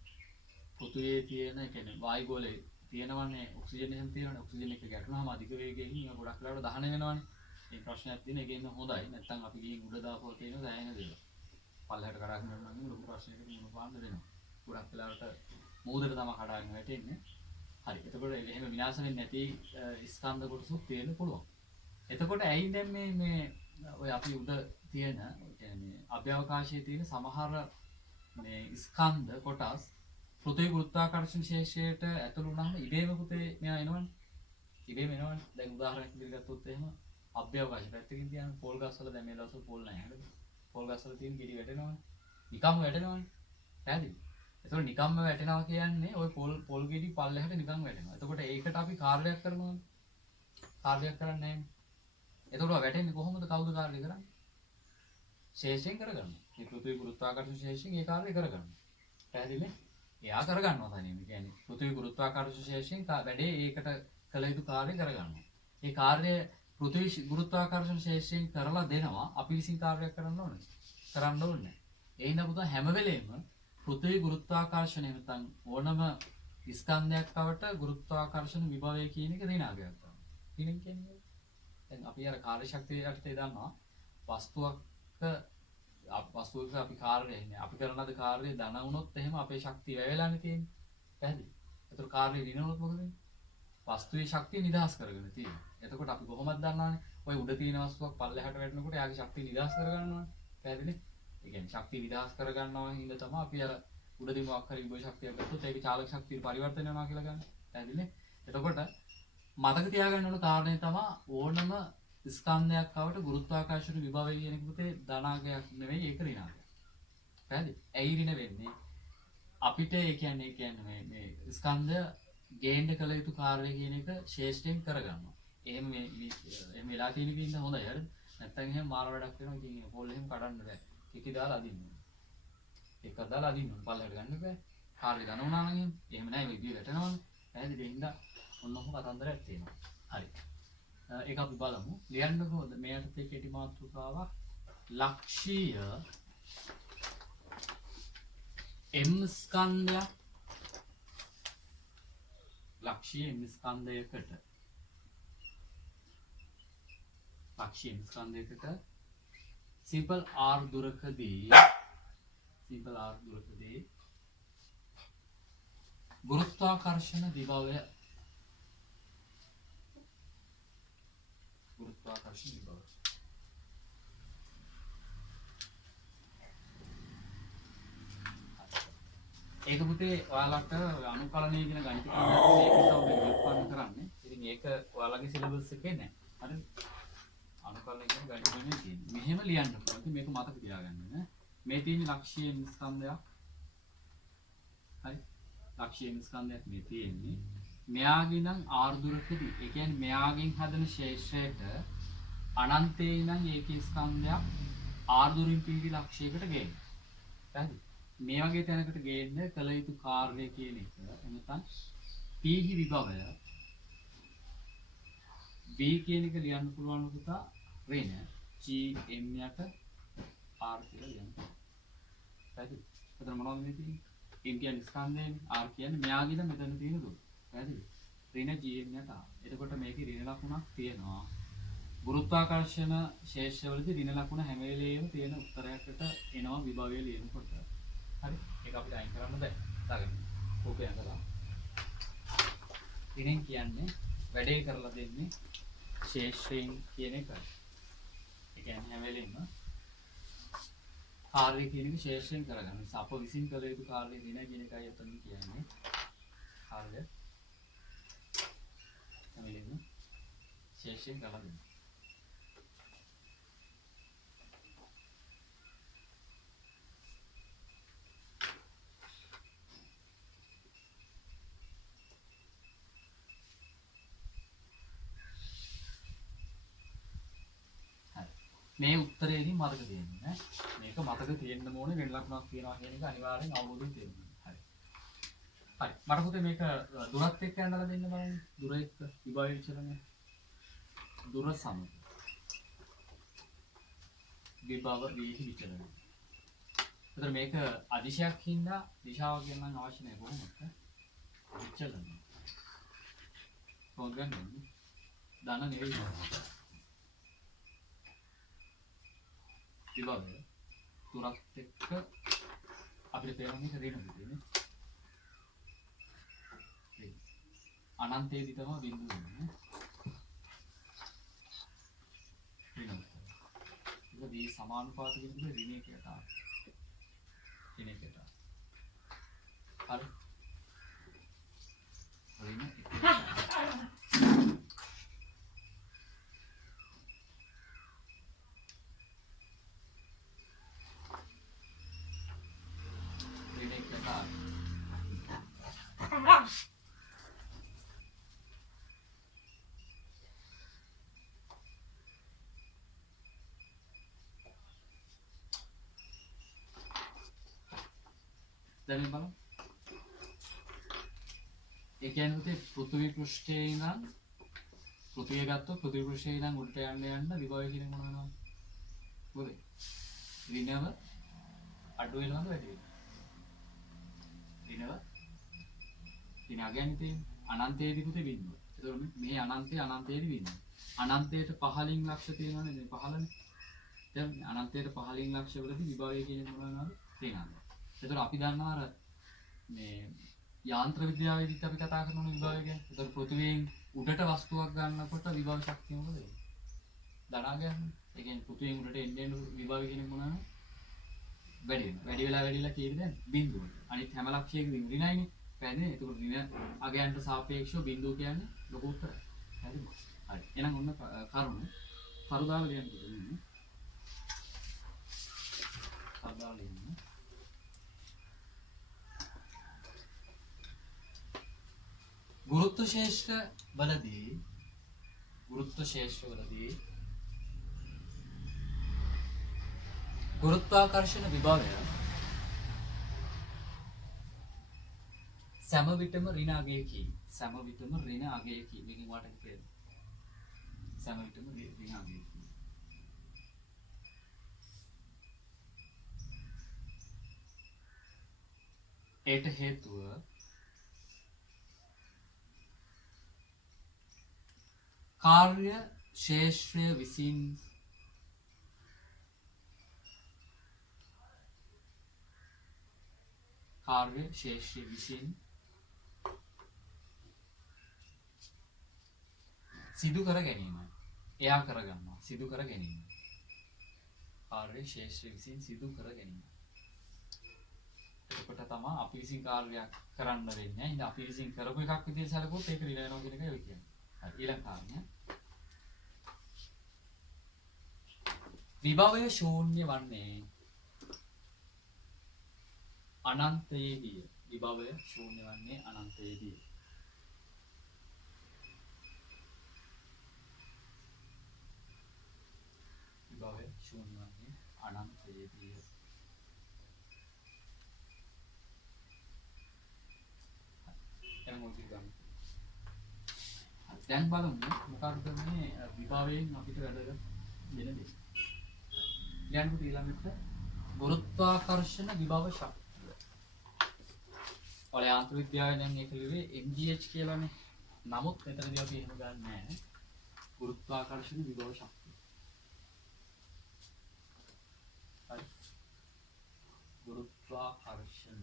පෘථිවියේ තියෙන ඒ කියන්නේ වායු ගෝලයේ තියෙනවනේ ඔක්සිජන් එහෙම තියෙනවනේ ඔක්සිජන් එක ගැටුනහම අධික වේගයෙන් ඒක ගොඩක් වෙලාවට දහන වෙනවනේ මේ ප්‍රශ්නයක් තියෙන එකෙන් හොඳයි නැත්නම් අපි ගිහින් උඩ දාපුවා තියෙන සෑහෙන දේවල් පල්ලෙහාට කඩාගෙන යනවා නම් ලොකු ප්‍රශ්නයකට මුහුණ පාන්න වෙනවා ගොඩක් වෙලාවට මූදට තමයි කඩාගෙන වැටෙන්නේ හරි එතකොට එහෙම විනාශ වෙන්නේ නැති ස්කන්ධ කොටසුත් තියෙන්න පුළුවන් එතකොට ඇයි දැන් මේ ඔය අපි උඩ තියෙන කියන්නේ අභ්‍යවකාශයේ තියෙන සමහර මේ ස්කන්ධ කොටස් පෘථිවි ගුරුත්වාකර්ෂණ ශේෂයට ඇතුළු වුණාම ඉබේම පුතේ මෙයා එනවනේ ඉබේම එනවනේ දැන් උදාහරණයක් විදිහට ගත්තොත් එහෙම අභ්‍යවකාශ පැත්තකින් තියන පොල් ගස්වල දැන් මේ දවස්වල පොල් නැහැ නේද පොල් ගස්වල තියෙන ගිරි වැටෙනවනේ නිකම්ම වැටෙනවනේ පැහැදිලි එතකොට නිකම්ම වැටෙනවා කියන්නේ ওই පොල් ගෙඩි පල්ලෙහාට නිකම් වැටෙනවා එතකොට ඒකට අපි කාර්යයක් කරනවානේ කාර්යයක් කරන්නේ නැහැ එතකොට වැටෙන්නේ කොහොමද කවුද කාර්ය කරන්නේ ශේෂයෙන් කරගන්නවා මේ පෘථිවි ගුරුත්වාකර්ෂණ ශේෂයෙන් ඒ කාර්යය කරගන්නවා පැහැදිලිනේ එයා කරගන්නවා තනියම කියන්නේ පෘථිවි ගුරුත්වාකර්ෂණ ශේෂයෙන් වැඩේ ඒකට කළ යුතු කාර්යය කරගන්නවා ඒ කාර්යය පෘථිවි ගුරුත්වාකර්ෂණ ශේෂයෙන් කරලා දෙනවා අපි විසින් කාර්යයක් කරන්න ඕනේ ඒ හින්දා පුතා හැම වෙලේම පෘථිවි ගුරුත්වාකර්ෂණය නැත්නම් ඕනම ස්කන්ධයක් බවට ගුරුත්වාකර්ෂණ විභවය කියන එක දිනාගයක් තමයි කියන්නේ දැන් අපි අර කාර්ය ශක්තිය යටතේ දන්නවා වස්තුවක අපි කාර්යය ඉන්නේ අපි කරන ලද කාර්යය ධන වුණොත් එහෙම අපේ ශක්තිය වැය වෙලානේ තියෙන්නේ පැහැදිලි ඒතර කාර්යය දිනනොත් මොකද වෙන්නේ වස්තුවේ ශක්තිය නිදහස් කරගෙන තියෙනවා එතකොට අපි කොහොමද දන්නවනේ ඔය උඩ තියෙන වස්තුවක් පල්ලෙහාට වැටෙනකොට එයාගේ ශක්තිය නිදහස් කරගන්නවනේ පැහැදිලි ඒ කියන්නේ ශක්තිය නිදහස් කරගන්නවා හින්දා තමයි අපි අර උඩදී මොකක් හරි විභව ශක්තියක් ගත්තොත් ඒකේ චාලක ශක්තිය පරිවර්තනය වෙනවා කියලා ගන්න පැහැදිලි එතකොට මතක තියාගන්න ඕන කාරණේ තමයි ඕනම ස්කන්ධයක් ආවට ගුරුත්වාකර්ෂණ විභවය කියන එක පුතේ ධනාගයක් නෙවෙයි ඒක ඍණාගයක්. පැහැදිලි? ඇයි ඍණ වෙන්නේ? අපිට ඒ කියන්නේ මේ ස්කන්ධ ගේන්න කළ යුතු කාර්යය කියන එක ශේෂ්ඨයෙන් කරගන්නවා. එහෙම එහෙම වෙලා තියෙන කින්ද හොඳයි හරිද? නැත්තම් එහෙම මාර වැඩක් වෙනවා ඉතින් පොල් එහෙම කඩන්න බෑ. කිකි දාලා අදින්න ඕනේ. එකක් දාලා අදින්න ඕනේ. පල්ලෙහාට ගන්න බෑ. කාර්යය ගන්න උනා නම් එහෙම නෑ මේ විදිය වැටෙනවනේ. පැහැදිලි? ඒ හින්දා ඔන්නෝම කතන්දරයක් තියෙනවා. හරි. ඒක අපි බලමු. ලියන්නකෝ මෙයට කෙටි මාතෘකාවක් ලක්ෂීය m ස්කන්ධයක් ලක්ෂීය m ස්කන්ධයකට simple r දුරකදී ගුරුත්වාකර්ෂණ විභවය ඒක පුතේ ඔයාලට අනුකලනය කියන ගණිත ක්‍රමයක් මේක තමයි උත්පන්න කරන්නේ. ඉතින් ඒක ඔයාලගේ සිලබස් එකේ නැහැ. හරිද? අනුකලනය කියන ගණිත ක්‍රමය තියෙන්නේ. මෙහෙම ලියන්න පුළුවන්. ඉතින් මේක මතක තියාගන්න නේ. මේ තියෙන ලක්ෂීය ස්කන්ධයක්. හරි. ලක්ෂීය ස්කන්ධයක් මේ තියෙන්නේ. මෙයාගේ නම් r දුරකදී. ඒ කියන්නේ මෙයාගෙන් හදන ශේෂ්ත්‍රයට අනන්තයේ ඉඳන් ඒකී ස්කන්ධයක් r දුරින් පිහිටි ලක්ෂයකට ගේන්න. හරිද? මේ වගේ තැනකට ගේන්න කළ යුතු කාර්යය කියන එක එනතන් p විභවය v කියන එක ලියන්න පුළුවන් පුතා වෙන gm යට r කියලා ලියන්න. හරිද? එතන මොනවද මේ තියෙන්නේ? m කියන්නේ ස්කන්ධයනේ, r කියන්නේ මෙයාගේ ඉඳන් මෙතන තියෙන දුර. හරිද? ඍණ gm යට r. එතකොට මේකේ ඍණ ලකුණක් තියෙනවා. ගුරුත්වාකර්ෂණ ශේෂ්ත්‍රවලදී ඍණ ලකුණ හැම වෙලේම තියෙන උත්තරයකට එනවා විභවය ලියනකොට. හරි ඒක අපිට අයින් කරන්න බෑ. දාගන්න. කෝපය අඳලා. ඍණෙන් කියන්නේ වැඩේ කරලා දෙන්නේ ශේෂ්ත්‍රයෙන් කියන එක. ඒ කියන්නේ හැම වෙලෙම කාර්ය කියන එක ශේෂ්ත්‍රයෙන් කරගන්න. අප විසින් කළ යුතු කාර්ය ඍණ කියන එකයි අතන කියන්නේ. කාර්ය හැම වෙලෙම ශේෂ්ත්‍රයෙන් කරලා දෙන්න. මේ උත්තරේදී මතක තියෙන්න නේ. මේක මතක තියෙන්න ඕනේ වෙන ලකුණක් තියනවා කියන එක අනිවාර්යෙන් අවබෝධයෙන් තියෙන්න ඕනේ. හරි. හරි. මට පුතේ මේක දුරත් එක්ක ඇඳලා දෙන්න බලන්න. දුර එක්ක විභව විචලනය. දුර සම. විභව විචලනය. ඒතර මේක අදිශයක් හින්දා දිශාව කියන නම් අවශ්‍ය නැහැ කොහොමද? විචලනය. කොහොමද ගන්නේ? ධන නෙවෙයි. විභවය තුරක් එක්ක අපිට පේන මේක ඍණ විදිනේ. අනන්තයේදී තමයි බිඳුව වෙන්නේ. ඍණ. ඒක දී සමානුපාතික විදිහට ඍණයකට ආ. ඍණයකට. හරි. ඍණ දැන් බලන්න. ඒ කියන්නේ පෘථිවි පෘෂ්ඨයේ ඉඳන් පෘථිවිය ගත්තොත් පෘථිවි පෘෂ්ඨයේ ඉඳන් උඩට යන්න යන්න විභවය කියන්නේ මොන වෙනවද? මොකද? ඍණව අඩු වෙනවද වැඩි වෙනවද? ඍණව ඍණ අගයන් තියෙන්නේ අනන්තයේදී පුතේ බිඳුව. ඒතකොට මේ අනන්තයේදී බිඳුව. අනන්තයට පහලින් ලක්ෂ තියෙනවනේ මේ පහළනේ. දැන් අනන්තයට පහලින් ලක්ෂ වලදී විභවය කියන්නේ මොන වෙනවද? ඍණාංග. ඒතකොට අපි දන්නවා අර මේ යාන්ත්‍ර විද්‍යාවේදීත් අපි කතා කරන විභවය ගැන. ඒතකොට පෘථිවියෙන් උඩට වස්තුවක් ගන්නකොට විභව ශක්තිය මොකද වෙන්නේ? ධනාගයන්නේ. ඒ කියන්නේ පෘථිවියෙන් උඩට එන්න විභවය කියන්නේ මොනවාද? වැඩි වෙනවා. වැඩි වෙලා කියන්නේ දැන් බිඳුව. අනිත් හැම ලක්ෂයකදී ඍණයිනේ. පැන්නේ. ඒතකොට ඍණ අගයන්ට සාපේක්ෂව බිඳුව කියන්නේ ලොකු උත්තරයක්. හරිද? හරි. එහෙනම් ඔන්න කරුණු දාලා ලියන්න පුළුවන්. දාලා ලියන්න. ගුරුත්ව ශේෂ්ත්‍ර වලදී ගුරුත්වාකර්ෂණ විභවය සෑම විටම ඍණ අගයකි. සෑම විටම ඍණ අගයකි. මේකෙන් වාට කියනවා. සෑම විටම ඍණ අගයකි. ඒට හේතුව කාර්ය ශේෂ්ත්‍රය විසින් සිදු කර ගැනීමයි. එයා කරගන්නවා. සිදු කර ගැනීම. කාර්ය ශේෂ්ත්‍රය විසින් සිදු කර ගැනීම. එතකොට තමයි අපි විසින් කාර්යයක් කරන්න වෙන්නේ. ඉතින් අපි විසින් කරපු එකක් විදිහට සැලකුවොත් ඒක රිල වෙනවා කියන එකයි ඔය කියන්නේ. හරි ඊළඟ කාරණය. විභවය ශූන්‍ය වන්නේ අනන්තයේදී. විභවය ශූන්‍ය වන්නේ අනන්තයේදී. විභවය ශූන්‍ය වන්නේ අනන්තයේදී. එහෙනම් මොකද ගන්න? දැන් බලමු මොකක්ද මේ විභවයෙන් අපිට වැදගත් වෙන දේ. ඊළඟට ඊළඟට ගුරුත්වාකර්ෂණ විභව ශක්තිය. ඔය යාන්ත්‍ර විද්‍යාවෙන් දැන් ඒක ලිව්වේ MGH කියලානේ. නමුත් මෙතනදී අපි එහෙම ගන්න නැහැ. ගුරුත්වාකර්ෂණ විභව ශක්තිය. හරි. ගුරුත්වාකර්ෂණ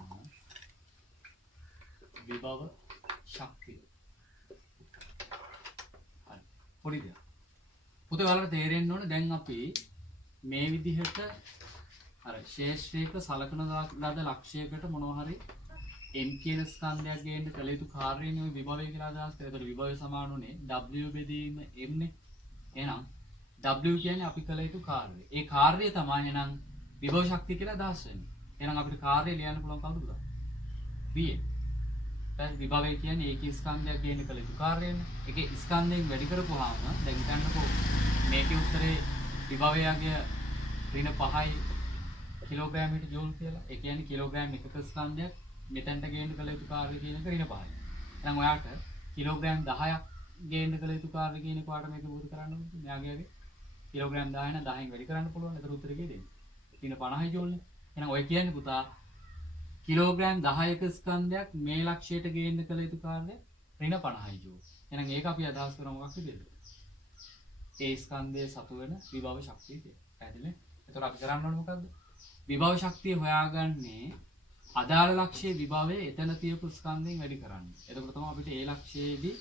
විභව ශක්තිය. හරි. පොඩි දෙයක්. පුතේ ඔයාලට තේරෙන්න ඕනේ දැන් අපි මේ විදිහට අර ශේෂ්ත්‍රයක සලකන ලද ලක්ෂයකට මොනවා හරි m කියන ස්කන්ධයක් ගේන්න කළ යුතු කාර්යය නේ විභවය කියලා අදහස් කරලා. ඒතර විභවය සමාන උනේ w බෙදීම m නේ. එහෙනම් w කියන්නේ අපි කළ යුතු කාර්යය. ඒ කාර්යය තමයි එහෙනම් විභව ශක්තිය කියලා අදහස් වෙන්නේ. එහෙනම් අපිට කාර්යය ලියන්න පුළුවන් කවුද පුතා? v. දැන් විභවය කියන්නේ ඒකේ ස්කන්ධයක් ගේන්න කළ යුතු කාර්යයනේ. ඒකේ ස්කන්ධයෙන් වැඩි කරපුවාම දැන් හිතන්නකෝ මේකේ උත්තරේ විභවයගේ ඍණ 5යි කිලෝග්‍රෑමයට ජූල් කියලා. ඒ කියන්නේ කිලෝග්‍රෑම් එකක ස්කන්ධයක් මෙතනට ගේන්න කළ යුතු කාර්යය කියන එක ඍණ 5යි. එහෙනම් ඔයාට කිලෝග්‍රෑම් 10ක් ගේන්න කළ යුතු කාර්යය කියන එක ඔයාට මේක බුදු කරන්න ඕනේ. මෙයාගේ කිලෝග්‍රෑම් 10 නම් 10න් වැඩි කරන්න පුළුවන්. ඒතර උත්තරේ කීයද? ඍණ 50යි ජූල්නේ. එහෙනම් ඔය කියන්නේ පුතා කිලෝග්‍රෑම් 10ක ස්කන්ධයක් මේ ලක්ෂයට ගේන්න කළ යුතු කාර්යය ඍණ 50යි ජූල්. එහෙනම් ඒක අපි අදහස් කරමු මොකක්ද විදිහට? ඒ ස්කන්ධයේ සතු වෙන විභව ශක්තිය කියලා. පැහැදිලිද? එතකොට අපි කරන්න ඕනේ මොකද්ද? විභව ශක්තිය හොයාගන්නේ අදාළ ලක්ෂයේ විභවය එතන තියපු ස්කන්ධයෙන් වැඩි කරන්න. එතකොට තමයි අපිට ඒ ලක්ෂයේදී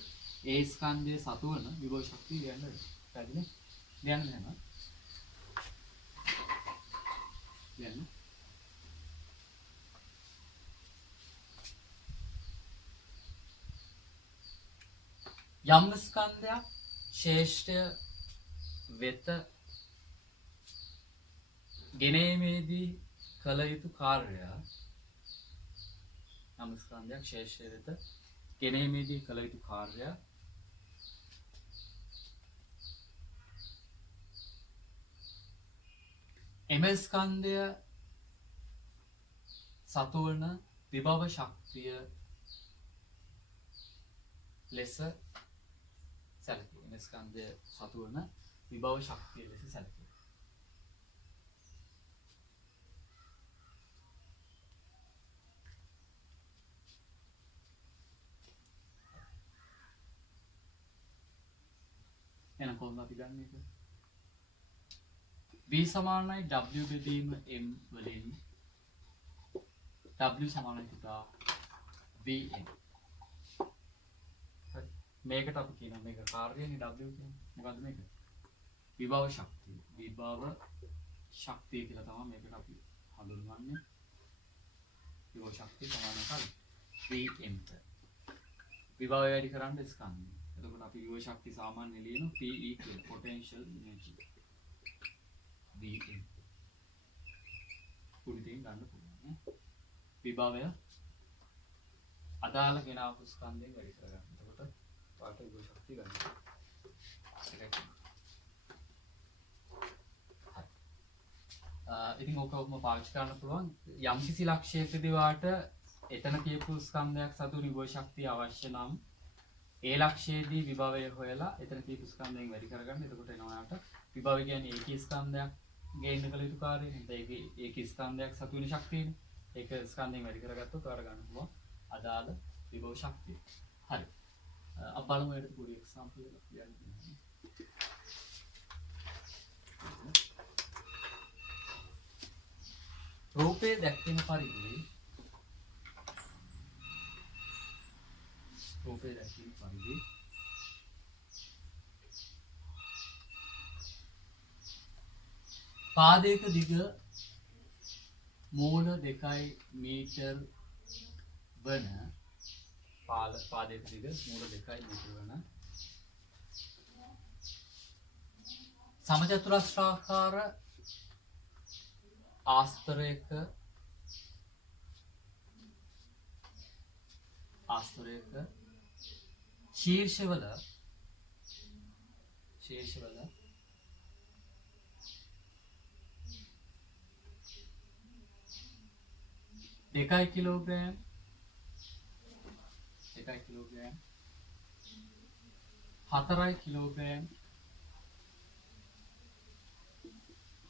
ඒ ස්කන්ධයේ සතු වෙන විභව ශක්තිය ලියන්න වෙන්නේ. පැහැදිලිද? ලියන්න එහෙනම්. ලියන්න. යම් ස්කන්ධයක් ශේෂ්ඨ වෙත ගෙනීමේදී කළ යුතු කාර්යය යම් ස්කන්ධයක් ශේෂ්ඨ වෙත ගෙනීමේදී කළ යුතු කාර්යය එම ස්කන්ධය සතු වන විභව ශක්තිය ලෙස සැලකේ. එම ස්කන්ධය සතු වන විභව ශක්තිය ලෙස සැලකේ. එහෙනම් කොහොමද අපි ගන්න එක? v සමානයි w බෙදීම m වලින් w සමානයි පුතා vn. හරි. මේකට අපි කියනවා මේක කාර්යයනේ w කියන්නේ. මොකද්ද මේක? විභව ශක්තිය. විභව ශක්තිය කියලා තමයි මේකට අපි හඳුන්වන්නේ. විභව ශක්තිය සමානයි vm ට. විභවය වැඩි කරන්න ස්කන්ධය. එතකොට අපි විභව ශක්තිය සාමාන්‍ය ලියන P equal potential energy Vm. පුරිතෙන් ගන්න පුළුවන් නේ. විභවය අදාළ කෙනාපු ස්කන්ධයෙන් වැඩි කරගන්න. එතකොට පාට විභව ශක්තිය ගන්න. ඉතින් ඕකම පාවිච්චි කරන්න පුළුවන් යම් කිසි ලක්ෂයකදී වාට එතන කියපු ස්කන්ධයක් සතු විභව ශක්තිය අවශ්‍ය නම් ඒ ලක්ෂයේදී විභවය හොයලා එතන කියපු ස්කන්ධයෙන් වැඩි කරගන්න. එතකොට එනවා යාට විභවය කියන්නේ ඒකී ස්කන්ධයක් ගේන්න කළ යුතු කාර්යය. එහෙනම් ඒකී ස්කන්ධයක් සතු වෙන ශක්තියනේ. ඒක ස්කන්ධයෙන් වැඩි කරගත්තොත් ඔයාලා ගන්න පුළුවන් අදාළ විභව ශක්තිය. හරි. අපි බලමු ඒකට පොඩි එක්සැම්පල් එකක් කියන්න. රූපේ දැක්වෙන පරිදි පාදයක දිග මූල 2 මීටර් වන පාදයක දිග මූල 2 මීටර් වන සමචතුරස්‍රාකාර ආස්තරයක ශීර්ෂවල 2 කිලෝග්‍රෑම් 4 කිලෝග්‍රෑම්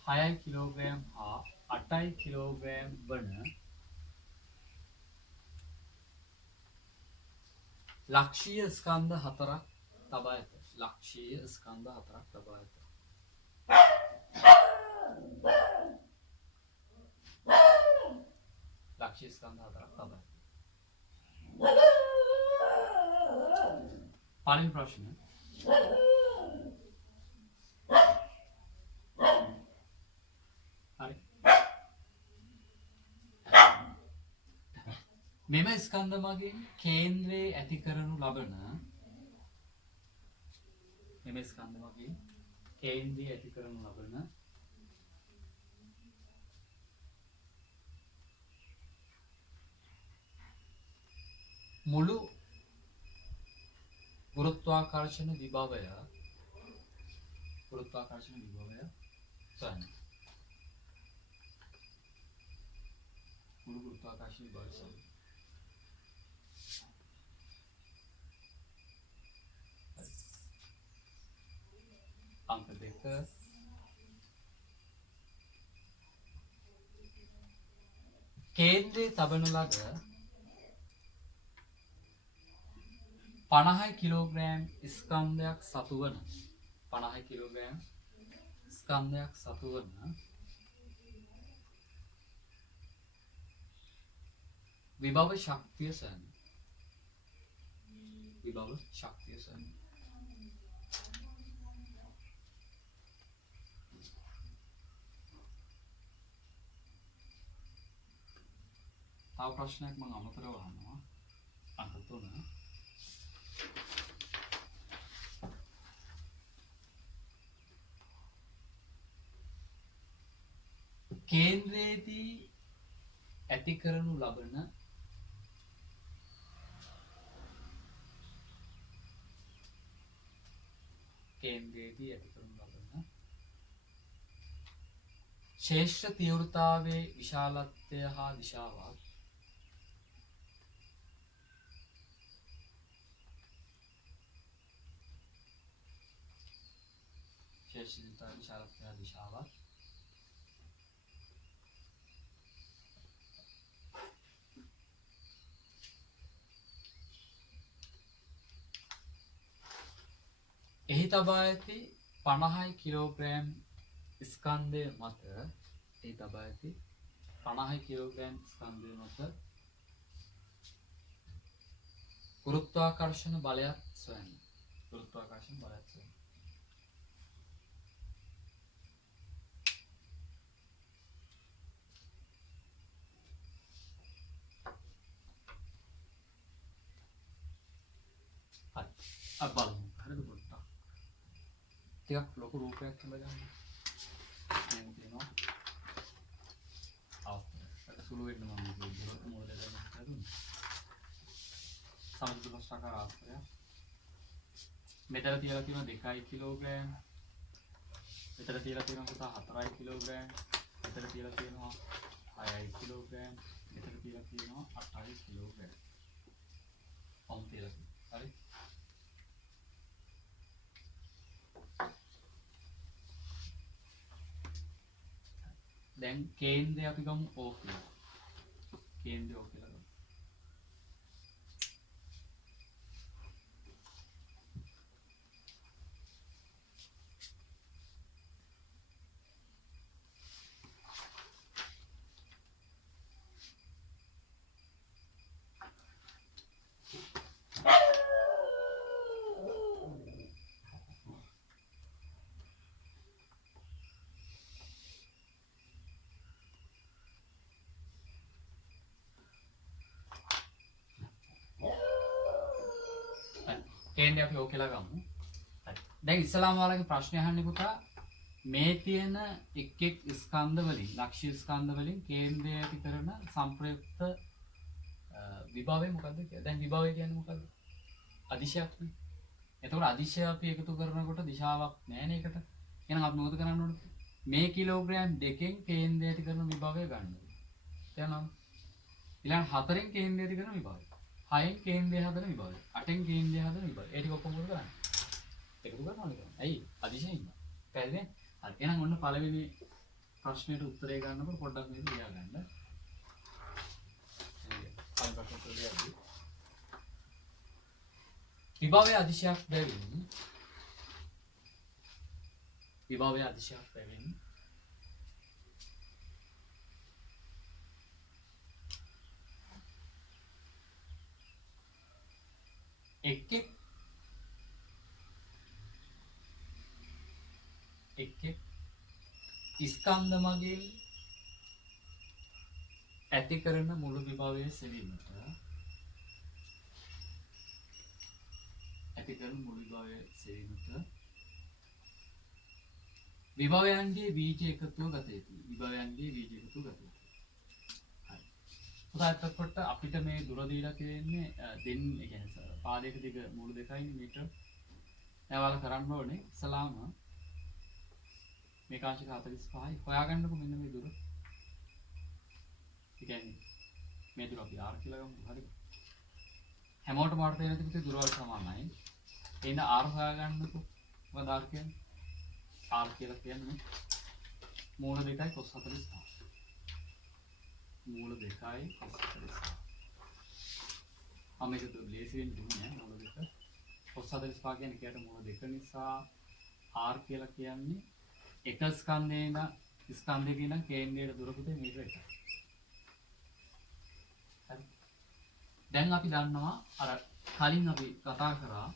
6 කිලෝග්‍රෑම් හා 8 කිලෝග්‍රෑම් වන ලක්ෂීය ස්කන්ධ 4ක් තබා ඇත. ලක්ෂීය ස්කන්ධ 4ක් තබා ඇත. ලක්ෂීය ස්කන්ධ 4ක් තබා ඇත. පළවෙනි ප්‍රශ්නය. හරි. මෙම ස්කන්ධ මගින් කේන්ද්‍රයේ ඇති කරනු ලබන මුළු ගුරුත්වාකර්ෂණ විභවය සොයන්න. මුළු ගුරුත්වාකර්ෂණ විභවය සොයන්න. अंक 2 केंद्रे तबनु लद 50 किलोग्राम ස්කන්ධයක් සතු වන 50 කිලෝග්‍රෑම් ස්කන්ධයක් සතු වන විභව ශක්තිය සොයන්න. තව ප්‍රශ්නයක් මම අමතරව අහනවා. අංක 3. කේන්ද්‍රයේදී ඇති කරනු ලබන ශේෂ්ඨ තීව්‍රතාවයේ විශාලත්වය හා දිශාවක් එහි තබා ඇති 50 කිලෝග්‍රෑම් ස්කන්ධය මත ගුරුත්වාකර්ෂණ බලයක් සොයන්න. හරි. අපි බලමු. හරිද පොඩ්ඩක්. ටිකක් ලොකු රූපයක් හදගන්න. දැන් තියෙනවා. සුළු වෙන්න මම දුරට මොකද කරන්නේ? සමතුලිතස්ථාකාර ආස්තරය. මෙතන තියලා තියෙනවා 2 කිලෝග්‍රෑම්. මෙතන තියලා තියෙනවා පුතා 4 කිලෝග්‍රෑම්. මෙතන තියලා තියෙනවා 6 කිලෝග්‍රෑම්. මෙතන තියලා තියෙනවා 8 කිලෝග්‍රෑම්. ඔම් තියලා තියෙනවා. හරි. දැන් කේන්ද්‍රය අපි ගමු O කියලා. කේන්ද්‍රය O කියලා ගමු. හරි. කේන්ද්‍රය අපි ඕක කියලා ගමු. හරි. දැන් ඉස්සලාම ඔයාලගේ ප්‍රශ්නේ අහන්නේ පුතා මේ තියෙන එක් එක් ස්කන්ධ වලින් ලක්ෂ්‍ය ස්කන්ධ වලින් කේන්ද්‍රය ඇති කරන සංප්‍රයුක්ත විභවය මොකද්ද කියලා. දැන් විභවය කියන්නේ මොකද්ද? අදිශයක්නේ. එතකොට අදිශය අපි එකතු කරනකොට දිශාවක් නැහැ නේ එකට. එහෙනම් අපි මොකද කරන්න ඕනද? මේ කිලෝග්‍රෑම් දෙකෙන් කේන්ද්‍රය ඇති කරන විභවය ගන්න ඕනේ. තේරෙනවද? ඊළඟ 4න් කේන්ද්‍රය ඇති කරන විභවය. 6න් කේන්ද්‍රය හදන විභවය. 8න් කේන්ද්‍රය හදන විභවය. ඒ ටික ඔක්කොම මොකද කරන්නේ? එකතු කරනවා නේද? ඇයි? අදිශයෙන් ඉන්න. පැහැදිලිද? හරි. එහෙනම් ඔන්න පළවෙනි ප්‍රශ්නෙට උත්තරය ගන්නකොට පොඩ්ඩක් මේක ලියා ගන්න. පළවෙනි ප්‍රශ්න උත්තර ලියද්දී විභවය අදිශයක් බැවින් විභවය අදිශයක් බැවින් එක් එක් ස්කන්ධ මගින් ඇති කරන මුළු විභවයේ සෙවීමට ඇති කරන මුළු විභවයේ සෙවීමට විභවයන්ගේ බීජ එකතුව ගත යුතුයි. විභවයන්ගේ බීජ එකතුව ගත යුතුයි. හරි. පුතා එතකොට අපිට මේ දුර දීලා තියෙන්නේ දෙන්න ඒ කියන්නේ පාදයක දිග මූල 2යි මීටර. දැන් ඔයාලා කරන්න ඕනේ ඉස්සලාම මේ කාංශික 45යි හොයාගන්නකො මෙන්න මේ දුර. ඒ කියන්නේ මේ දුර අපි r කියලා ගමු. හරිද? හැමෝටම වර්ත වෙන තිබුණේ දුර වල සමානයි. එහෙනම් r හොයාගන්නකො. මොකද r කියන්නේ? r කියලා කියන්නේ මූල 2යි cos 45. මූල 2යි cos 45. මේක ලේසි වෙන්න දුන්නේ නෑ මූල 2. cos 45 කියන්නේ කයට මූල 2 නිසා r කියලා කියන්නේ එක ස්කන්ධයක ඉඳන් කේන්ද්‍රයට දුර පුතේ මීටර 1යි. හරි. දැන් අපි දන්නවා අර කලින් අපි කතා කරා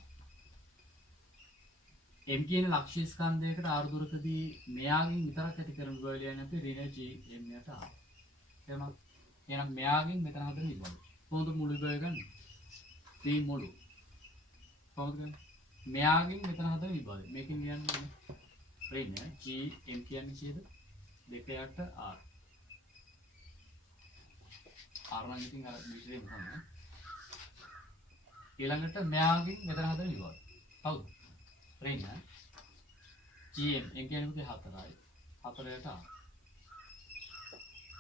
m කියන ලක්ෂ්‍ය ස්කන්ධයකට r දුරකදී මෙයාගෙන් විතරක් ඇති කරන විභවය කියන්නේ අපි ඍණ g m යට r. එහෙනම් මෙයාගෙන් මෙතන හදන විභවය. කොහොමද මුළු විභවය ගන්න? මේ මුළු. කොහොමද ගන්න? මෙයාගෙන් මෙතන හදන විභවය. මේකෙන් කියන්නේ ඍණ g m කියන්නේ කීයද? 2යට r. r නම් ඉතින් අර මීටරේ මොනවද? ඊළඟට මෙයාගෙන් මෙතන හදන විභවය. හවුද? ඍණ gm m කියන්නේ මොකද 4යි 4ට r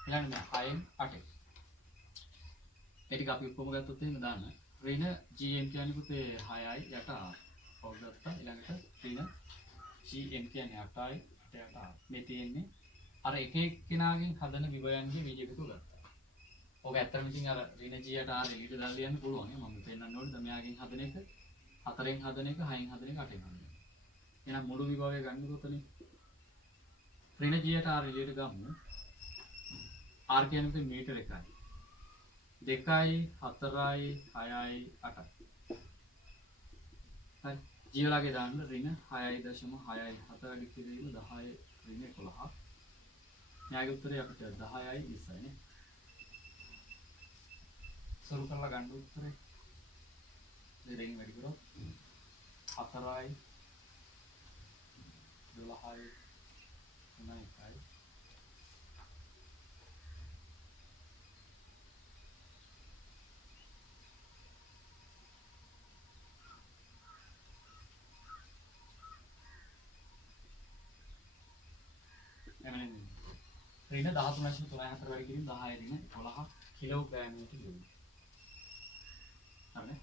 ඊළඟට 6න් 8යි ඒ ටික අපි ඔක්කොම ගත්තොත් එහෙම දාන්න ඍණ gm කියන්නේ පුතේ 6යි යට r ඔව් ගත්තා ඊළඟට ඍණ gm කියන්නේ 8යි 8ට r මේ තියෙන්නේ අර එක එක්කෙනාගෙන් හදන විභවයන්ගේ බීජ එකතු ගත්තා. ඔක ඇත්තටම ඉතින් අර ඍණ g යට r එළියට දාලා ලියන්න පුළුවන්. මම පෙන්නන්න ඕනේ මෙයාගෙන් හදන එක 4න් හදන එක 6න් හදන එක 8න් හදන එක. එහෙනම් මුළු විභවය ගන්න කොතනින්? ඍණ g යට r එළියට ගමු. r කියන්නේ මීටර 1යි. 2යි 4යි 6යි 8යි. හරි. g වලගේ දාන්න ඍණ 6.6යි 4 කිරීම 10 ඍණ 11ක්. න්යාය උත්තරය අපිට 10යි 20යි නේ. සරු කරලා ගන්න උත්තරේ. දෙකෙන් වැඩි කරොත් 4යි 12යි 9යි එමෙන්න ඍණ 13.34 වැඩි කිරීම 10 ඍණ 11 කිලෝග්‍රෑමයකට ගියොත් හරිනේ.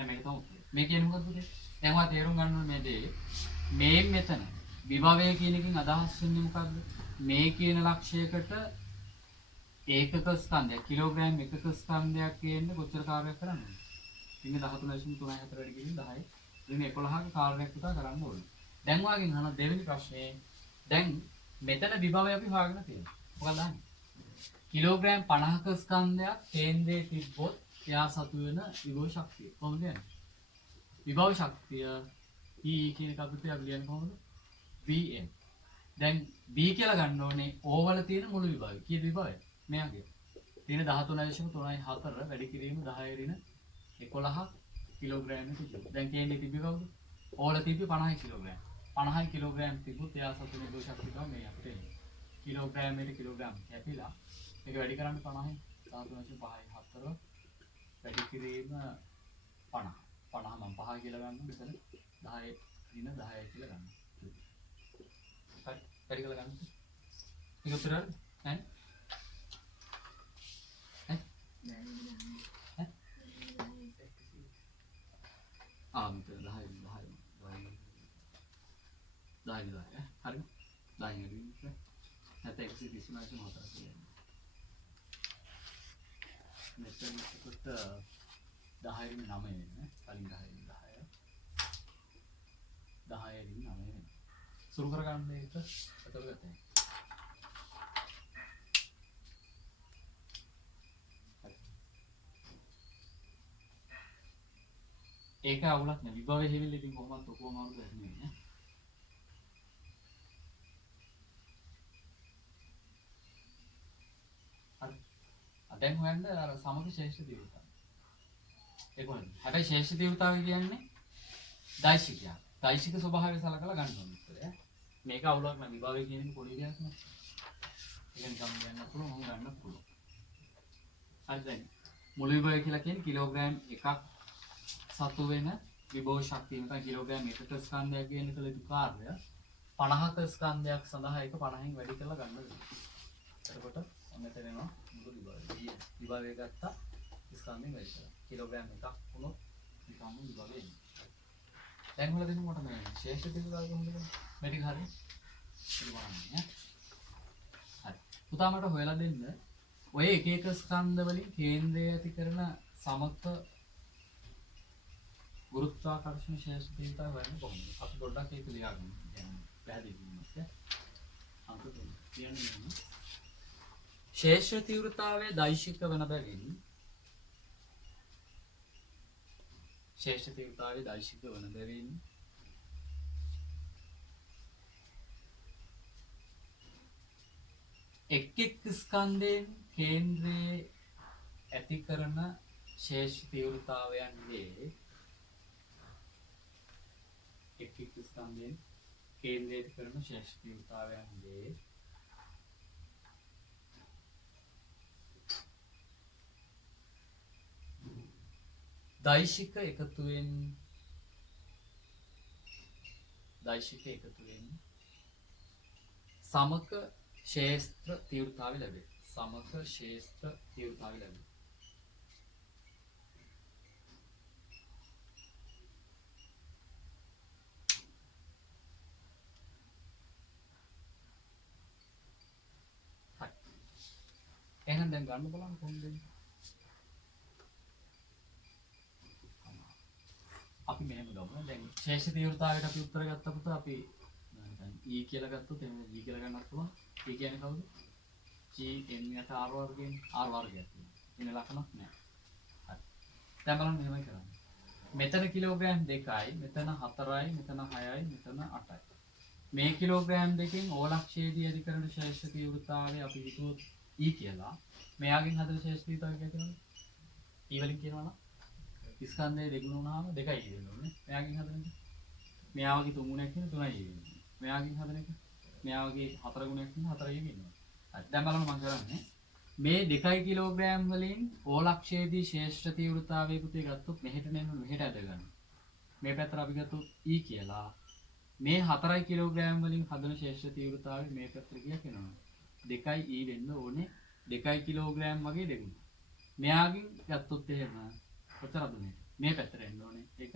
මේක තමයි මේ කියන්නේ මොකද්ද පුතේ? දැන් ඔයා තේරුම් ගන්න ඕනේ මේ දේ. මේ මෙතන විභවය කියන එකෙන් අදහස් වෙන්නේ මොකද්ද? මේ කියන ලක්ෂයකට ඒකක ස්කන්ධයක් කිලෝග්‍රෑම් එකක ස්කන්ධයක් කියන්නේ කොච්චර කාර්යයක් කරන්නේ? ඍණ 13.34 වැඩි කිරීම 10යි. ඍණ 11ක කාර්යයක් පුතා කරන්න ඕනේ. දැන් ඔයාගෙන් අහන දෙවෙනි ප්‍රශ්නේ දැන් මෙතන විභවය අපි හොයාගෙන තියෙනවා. මොකක්ද අහන්නේ? කිලෝග්‍රෑම් 50ක ස්කන්ධයක් කේන්ද්‍රයේ තිබ්බොත් එයා සතු වෙන විභව ශක්තිය. කොහොමද යන්නේ? විභව ශක්තිය E කියන එක අපිට අපි ලියන්නේ කොහොමද? vn දැන් b කියලා ගන්න ඕනේ o වල තියෙන මුළු විභාගය කීයද විභාගය මෙයාගේ තියෙන 13.4 වැඩි කිරීම 10 ඍණ 11 කිලෝග්‍රෑම් එක ජූල් දැන් කේන්ද්‍රය තිබ්බේ කවුද o වල තිබ්බේ 50 කිලෝග්‍රෑම් 50 කිලෝග්‍රෑම් තිබුත් එයා සතුනේ දෝෂ ශක්තිය මේ අපිට එන්නේ කිලෝග්‍රෑමයට කිලෝග්‍රෑම් කැපිලා මේක වැඩි කරන්න 50යි 13.5 වැඩි කිරීම 50 50 මම 5 කියලා ගන්න මෙතන 10 ඍණ 10යි කියලා ගන්න හරි වැඩි කරලා ගන්න ඒක උත්තර හරිද ඈ මෙතන 10 හරි 10 නැත්නම් 139.4 කියන්නේ මෙතන කොට 10 රින් 9 වෙන්නේ කලින් 10 රින් 10 10 රින් 9 වෙන්නේ සුරු කර ගන්න මේක එතකොට ගත්තේ ඒක අවුලක් නෑ විභවයේ හැවිල්ල ඉතින් කොහොමද ඔක්කොම අවුල් වෙන්නේ නේ හරි දැන් හොයන්න අර සමග ශේෂ්ඨ තීව්‍රතාවය ඒක වුණා හැබැයි ශේෂ්ඨ තීව්‍රතාවය කියන්නේ දෛශිකයක් දෛශික ස්වභාවය සලකලා ගන්න ඕනේ උත්තරය මේක අවුලක් නෑ විභවයේ කියන එක පොඩි දෙයක් නේ ඒක නිකම් ගන්න පුළුවන් මම ගන්න පුළුවන් හරි දැන් මුළු විභවය කියලා කියන්නේ කිලෝග්‍රෑම් එකක් සතු වෙන විභව ශක්තිය නැත්නම් කිලෝග්‍රෑම් එකක ස්කන්ධයක් කියන කළ යුතු කාර්යය 50ක ස්කන්ධයක් සඳහා ඒක 50න් වැඩි කරලා ගන්න වෙනවා. එතකොට මෙතන එනවා මුළු විභවය. විභවය ගත්තා ස්කන්ධයෙන් වැඩි කරලා. කිලෝග්‍රෑම් එකක් වුණොත් නිකම්ම විභවය එන්නේ. දැන් හොල දෙන්න මට මේ ශේෂ්ඨ තීව්‍රතාවය කොහොමද කරන්නේ? මේ ටික හරියි. ඒක බලන්න හරි. පුතා මට හොයලා දෙන්න ඔය එක එක ස්කන්ධ වලින් කේන්ද්‍රය ඇති කරන සමක ගුරුත්වාකර්ෂණ ශේෂ්ඨ තීව්‍රතාවය වෙන්නේ කොහොමද? අපි පොඩ්ඩක් ඒක ලියාගමු. දැන් පැහැදිලි වෙනවද? අංක 3. කියන්නේ ශේෂ්ඨ තීව්‍රතාවයේ දෛශික වන බැවින් ශේෂ්ඨ තීව්‍රතාවයේ දෛශික වන බැවින් එක් එක් ස්කන්ධයෙන් කේන්ද්‍රයේ ඇති කරන ශේෂ්ඨ තීව්‍රතාවයන්ගේ එක් එක් ස්කන්ධයෙන් කේන්ද්‍රයට කරන ශේෂ්ඨ තීව්‍රතාවයන්ගේ දෛශික එකතුවෙන් සමක ශේෂ්ත්‍ර තීව්‍රතාවය ලැබේ. සමක ශේෂ්ත්‍ර තීව්‍රතාවය ලැබේ. එහෙනම් දැන් ගන්න බලන්න කොහොමද අපි මෙහෙම ගමු දැන් ශේෂ තීව්‍රතාවයට අපි උත්තර ගත්ත පුතා අපි දැන් E කියලා ගත්තොත් එහෙනම් E කියලා ගන්නත් පුළුවන් E කියන්නේ කවුද G n යට R වර්ගයෙන් R වර්ගයක් තියෙනවා ඉන්න ලකුණක් නැහැ හරි දැන් බලන්න මෙහෙමයි කරන්නේ මෙතන කිලෝග්‍රෑම් 2යි මෙතන 4යි මෙතන 6යි මෙතන 8යි මේ කිලෝග්‍රෑම් දෙකෙන් ඕලක්ෂයේදී ඇති කරන ශේෂ තීව්‍රතාවය අපි හිතුවොත් E කියලා මෙයාගෙන් හදන ශේෂ තීව්‍රතාවය කියනවා E වලින් කියනවා නම් ස්කන්ධය දෙගුණ වුණාම 2යි දෙන්න ඕනේ මෙයාගෙන් හදන එක මෙයාගේ 3 ගුණයක් කියන 3යි දෙන්නේ මෙයාගෙන් හදන එක මෙයාගේ 4 ගුණයක් කියන 4යි දෙන්නවා හරි දැන් බලන්න මම කරන්නේ මේ 2 කිලෝග්‍රෑම් වලින් ඕලක්ෂයේදී ශේෂ්ඨ තීව්‍රතාවයේ පුතේ ගත්තොත් මෙහෙට නෙන්න මෙහෙට ඇද ගන්න මේ පැත්තට අපි ගත්තොත් E කියලා මේ 4 කිලෝග්‍රෑම් වලින් හදන ශේෂ්ඨ තීව්‍රතාවය මේ පැත්තට කියලා කියනවා 2යි E වෙන්න ඕනේ 2 කිලෝග්‍රෑම් වගේ දෙගුණ. මෙයාගෙන් ගත්තොත් එහෙම කොතරද මේ පැත්තට එන්න ඕනේ. ඒක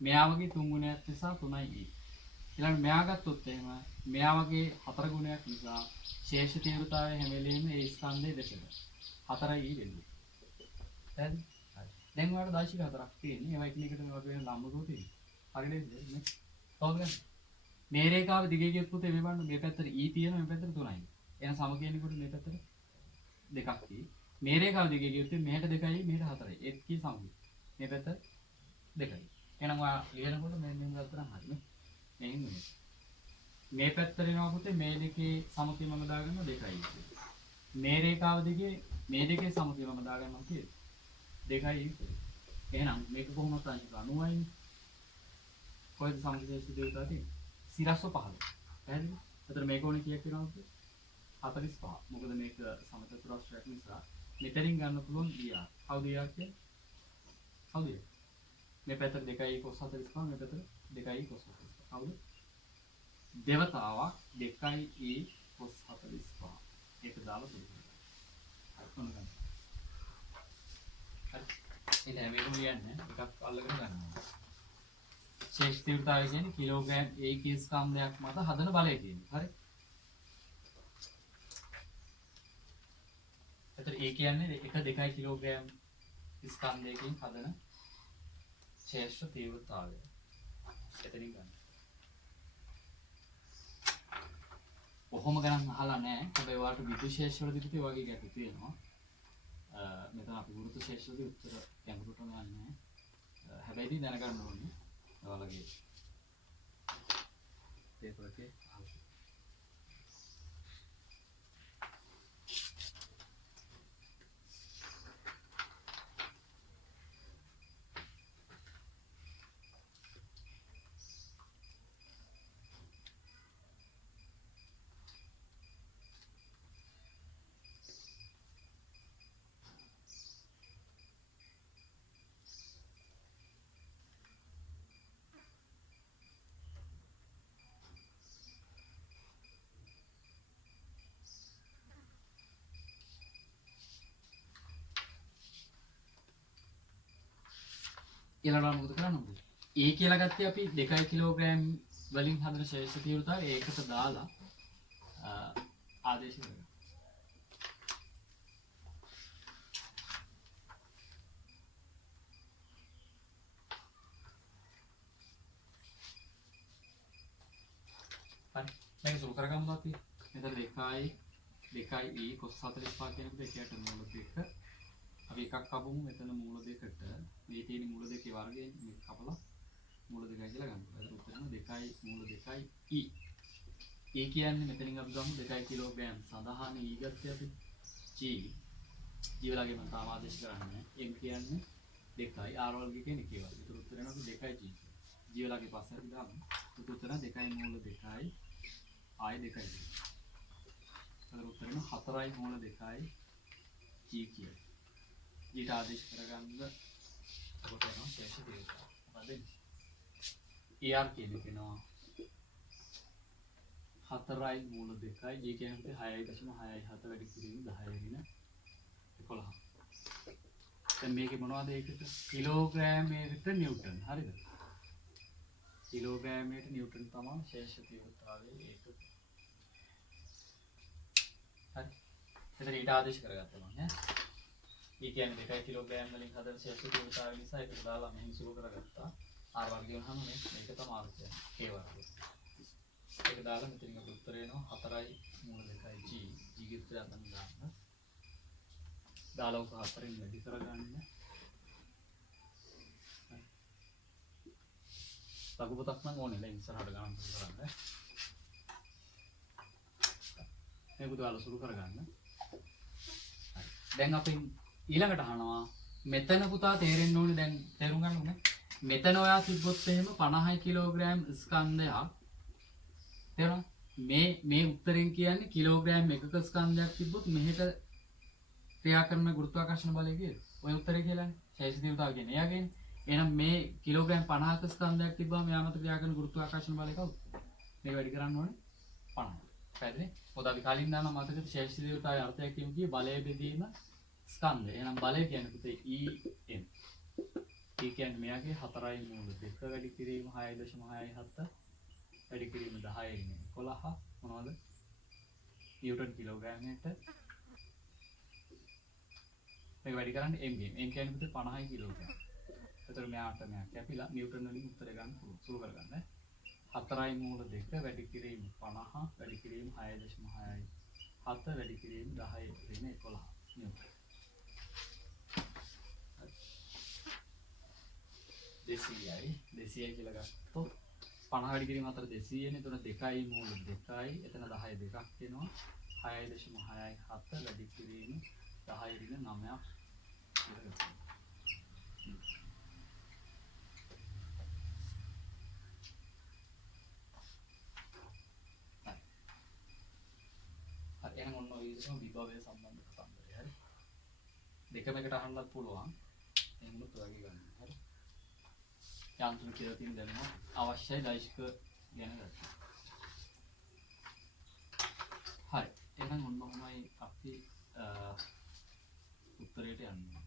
මෙයා වගේ 3 ගුණයක් නිසා 3යි E. ඊළඟ මෙයා ගත්තොත් එහෙම මෙයා වගේ 4 ගුණයක් නිසා ශේෂ තීව්‍රතාවය හැම වෙලෙම ඒ ස්කන්ධයේ දෙකට 4යි E වෙන්නේ. දැන් දැන් ඔයාලට දාශික 4ක් තියෙන්නේ. ඒවා එකිනෙකට මේ වගේ වෙන ලම්බකෝ තියෙනවා. හරිද නේ? කොහොමද? මේ රේඛාව දිගේ ගියොත් පුතේ මේ බලන්න මේ පැත්තට E තියෙනවා මේ පැත්තට 3යි. එහෙනම් සම කියනකොට මේ පැත්තට දෙකක් තියෙයි. මේ රේඛාව දිගේ ගියොත් මෙහෙට 2යි මෙහෙට 4යි. ඒත් කී සමගි. මේ පැත්ත 2යි. එහෙනම් ඔයා ලියනකොට මෙන්න මේ ගත්තා නම් හරිනේ. මෙහෙන් මෙහෙ. මේ පැත්තට එනවා පුතේ මේ දෙකේ සමතුලිත මම දාගන්නවා 2 මේ රේඛාව දිගේ මේ දෙකේ සමතුලිත මම දාගන්නවා කීයද 2 එහෙනම් මේක කොහොමද අංශක 90යි කොහෙද සමතුලිත දෙවිතා තියෙන්නේ සිරස්ව 15 පැහැදිලි එතකොට මේක ඕනේ කීයක් වෙනවද 45 මොකද මේක සමචතුරස්‍රයක් නිසා මෙතනින් ගන්න පුළුවන් dr කවුද dr කියන්නේ කවුද මේ පැත්තට 2 cos 45 මේ පැත්තට 2 cos 45 කවුද දෙවතාවක් 2 cos 45 ඒක දාලා තියෙනවා හරි ඉතින් මේක ලියන්නේ එකක් අල්ලගෙන ගන්නවා ශේෂ්ඨ තීව්‍රතාවය කියන්නේ කිලෝග්‍රෑම් ඒකී ස්කන්ධයක් මත හදන බලය කියන්නේ හරි එතකොට ඒ කියන්නේ 1-2 කිලෝග්‍රෑම් ස්කන්ධයකින් හදන ශේෂ්ඨ තීව්‍රතාවය එතනින් ගන්න කොහොම ගණන් අහලා නැහැ. හැබැයි ඔයාලට විද්‍යුත් ශේෂ්ත්‍රවලදී පිටේ වගේ ගැටි තියෙනවා. මෙතන අපි ගුරුත්ව ශේෂ්ත්‍රවලදී උත්තර ගැඹුරටම යන්නේ නැහැ. හැබැයි ඉතින් දැනගන්න ඕනේ. ඔයාලගේ පේපර් එකේ අහලා. ඊළඟට මොකද කරන්නේ? A කියලා ගත්තේ අපි 2 කිලෝග්‍රෑම් වලින් හදන ශේෂ්ඨ තීව්‍රතාවය ඒකට දාලා ආදේශ කරගන්න. හරි. මේක සුළු කරගමු අපි. මෙතන 2 cos 45 කියනකොට එකයට මූල 2 අපි එකක් අපමු මෙතන මූල 2කට මේ තියෙන මූල 2 වර්ගයෙන් මේක කපලා මූල 2 කියලා ගන්නවා. ඒක උත්තරම 2 මූල 2 e. e කියන්නේ මෙතනින් අපි ගමු 2 කිලෝග්‍රෑම් සඳහන් e ගත්තේ අපි g. g වලගේ මම තාම ආදේශ කරන්නේ. m කියන්නේ 2 r වර්ගය කියන්නේ k වර්ගය. ඒක උත්තර වෙනවා 2g. g වලගේ පස්සේ අපි දාමු. ඒක උත්තර 2 මූල 2 ආය 2යි. ඒක උත්තර වෙනවා 4 මූල 2 g කියලා. ඊට ආදේශ කරගන්න කොට යනවා ශේෂ තීව්‍රතාව. මොකද ER කියනවා 4 මූල 2යි G කියන්නේ 6.67 වැඩි කිරීම 10 වෙන 11. දැන් මේකේ මොනවද ඒකට කිලෝග්‍රෑමයකට නිව්ටන් හරිද? කිලෝග්‍රෑමයට නිව්ටන් තමයි ශේෂ තීව්‍රතාවයේ ඒක. හරි. එතන ඊට ආදේශ කරගත්තා මම ඈ. ඒ කියන්නේ 2 කිලෝග්‍රෑම් වලින් හදන ශේෂ්ඨ තීව්‍රතාවය නිසා ඒක දාලා මෙහෙම සුළු කරගත්තා. R වර්ගය වහම මේක තමයි ආර්ථය. K වර්ගය. ඒක දාලා මෙතනින් අපිට උත්තර එනවා 4 මූල 2 G. G ගෙත් යන්න දාන්න. දාලා උක 4න් වැඩි කරගන්න. ලඝු පොතක් නම් ඕනේ නෑ ඉස්සරහට ගණන් කරන්න. මේක දාලා සුළු කරගන්න. හරි. දැන් අපි ඊළඟට අහනවා මෙතන පුතා තේරෙන්න ඕනේ දැන් තේරුම් ගන්න ඕනේ මෙතන ඔයා තිබ්බොත් එහෙම 50 කිලෝග්‍රෑම් ස්කන්ධයක් තේරුණා මේ උත්තරෙන් කියන්නේ කිලෝග්‍රෑම් එකක ස්කන්ධයක් තිබ්බොත් මෙහෙට ක්‍රියා කරන ගුරුත්වාකර්ෂණ බලය කියලා ඔය උත්තරේ කියලානේ ශේෂ තීව්‍රතාව කියන්නේ එයාගේ එහෙනම් මේ කිලෝග්‍රෑම් 50ක ස්කන්ධයක් තිබ්බම මෙයා මත ක්‍රියා කරන ගුරුත්වාකර්ෂණ බලය කවුද මේක වැඩි කරන්න ඕනේ 50 පැහැදිලි මොකද අපි කලින් දාන මතකද ශේෂ තීව්‍රතාවයේ අර්ථයක් කියමු කියේ බලය බෙදීම ස්කන්ධ එහෙනම් බලය කියන්නේ පුතේ EM. ඒ කියන්නේ මෙයාගේ 4 මූල 2 වැඩි කිරීම 6.67 වැඩි කිරීම 10 ඉන්නේ 11 මොනවද? නිව්ටන් කිලෝග්‍රෑමයට මේක වැඩි කරන්නේ m m කියන්නේ පුතේ 50 කිලෝග්‍රෑම්. ඒතර මෙයාට මෙයා කැපිලා නිව්ටන් වලින් උත්තර ගන්න පුළුවන්. සුළු කරගන්න. 4 මූල 2 වැඩි කිරීම 50 වැඩි කිරීම 6.6යි 7 වැඩි කිරීම 10 වෙන 11 නිව්ටන්. 200යි කියලා ගත්තොත් 50 වැඩි කිරීම අතර 200 නේ. එතන 2යි මූල 2යි. එතන 10 දෙකක් එනවා. 6.67 වැඩි කිරීම 10.9ක් කියලා ගන්නවා. හරි එහෙනම් ඔන්න ඔය විදිහටම විභවය සම්බන්ධ කතන්දරය. හරි. දෙකම එකට අහන්නත් පුළුවන්. එහෙමත් ඔයගේ ගන්න. හරි. යාන්ත්‍රික කියලා තියෙන දැනුම අවශ්‍යයි දෛශික ගැන ගන්න. හරි. එහෙනම් ඔන්න ඔහොමයි අපි උත්තරයට යන්නේ.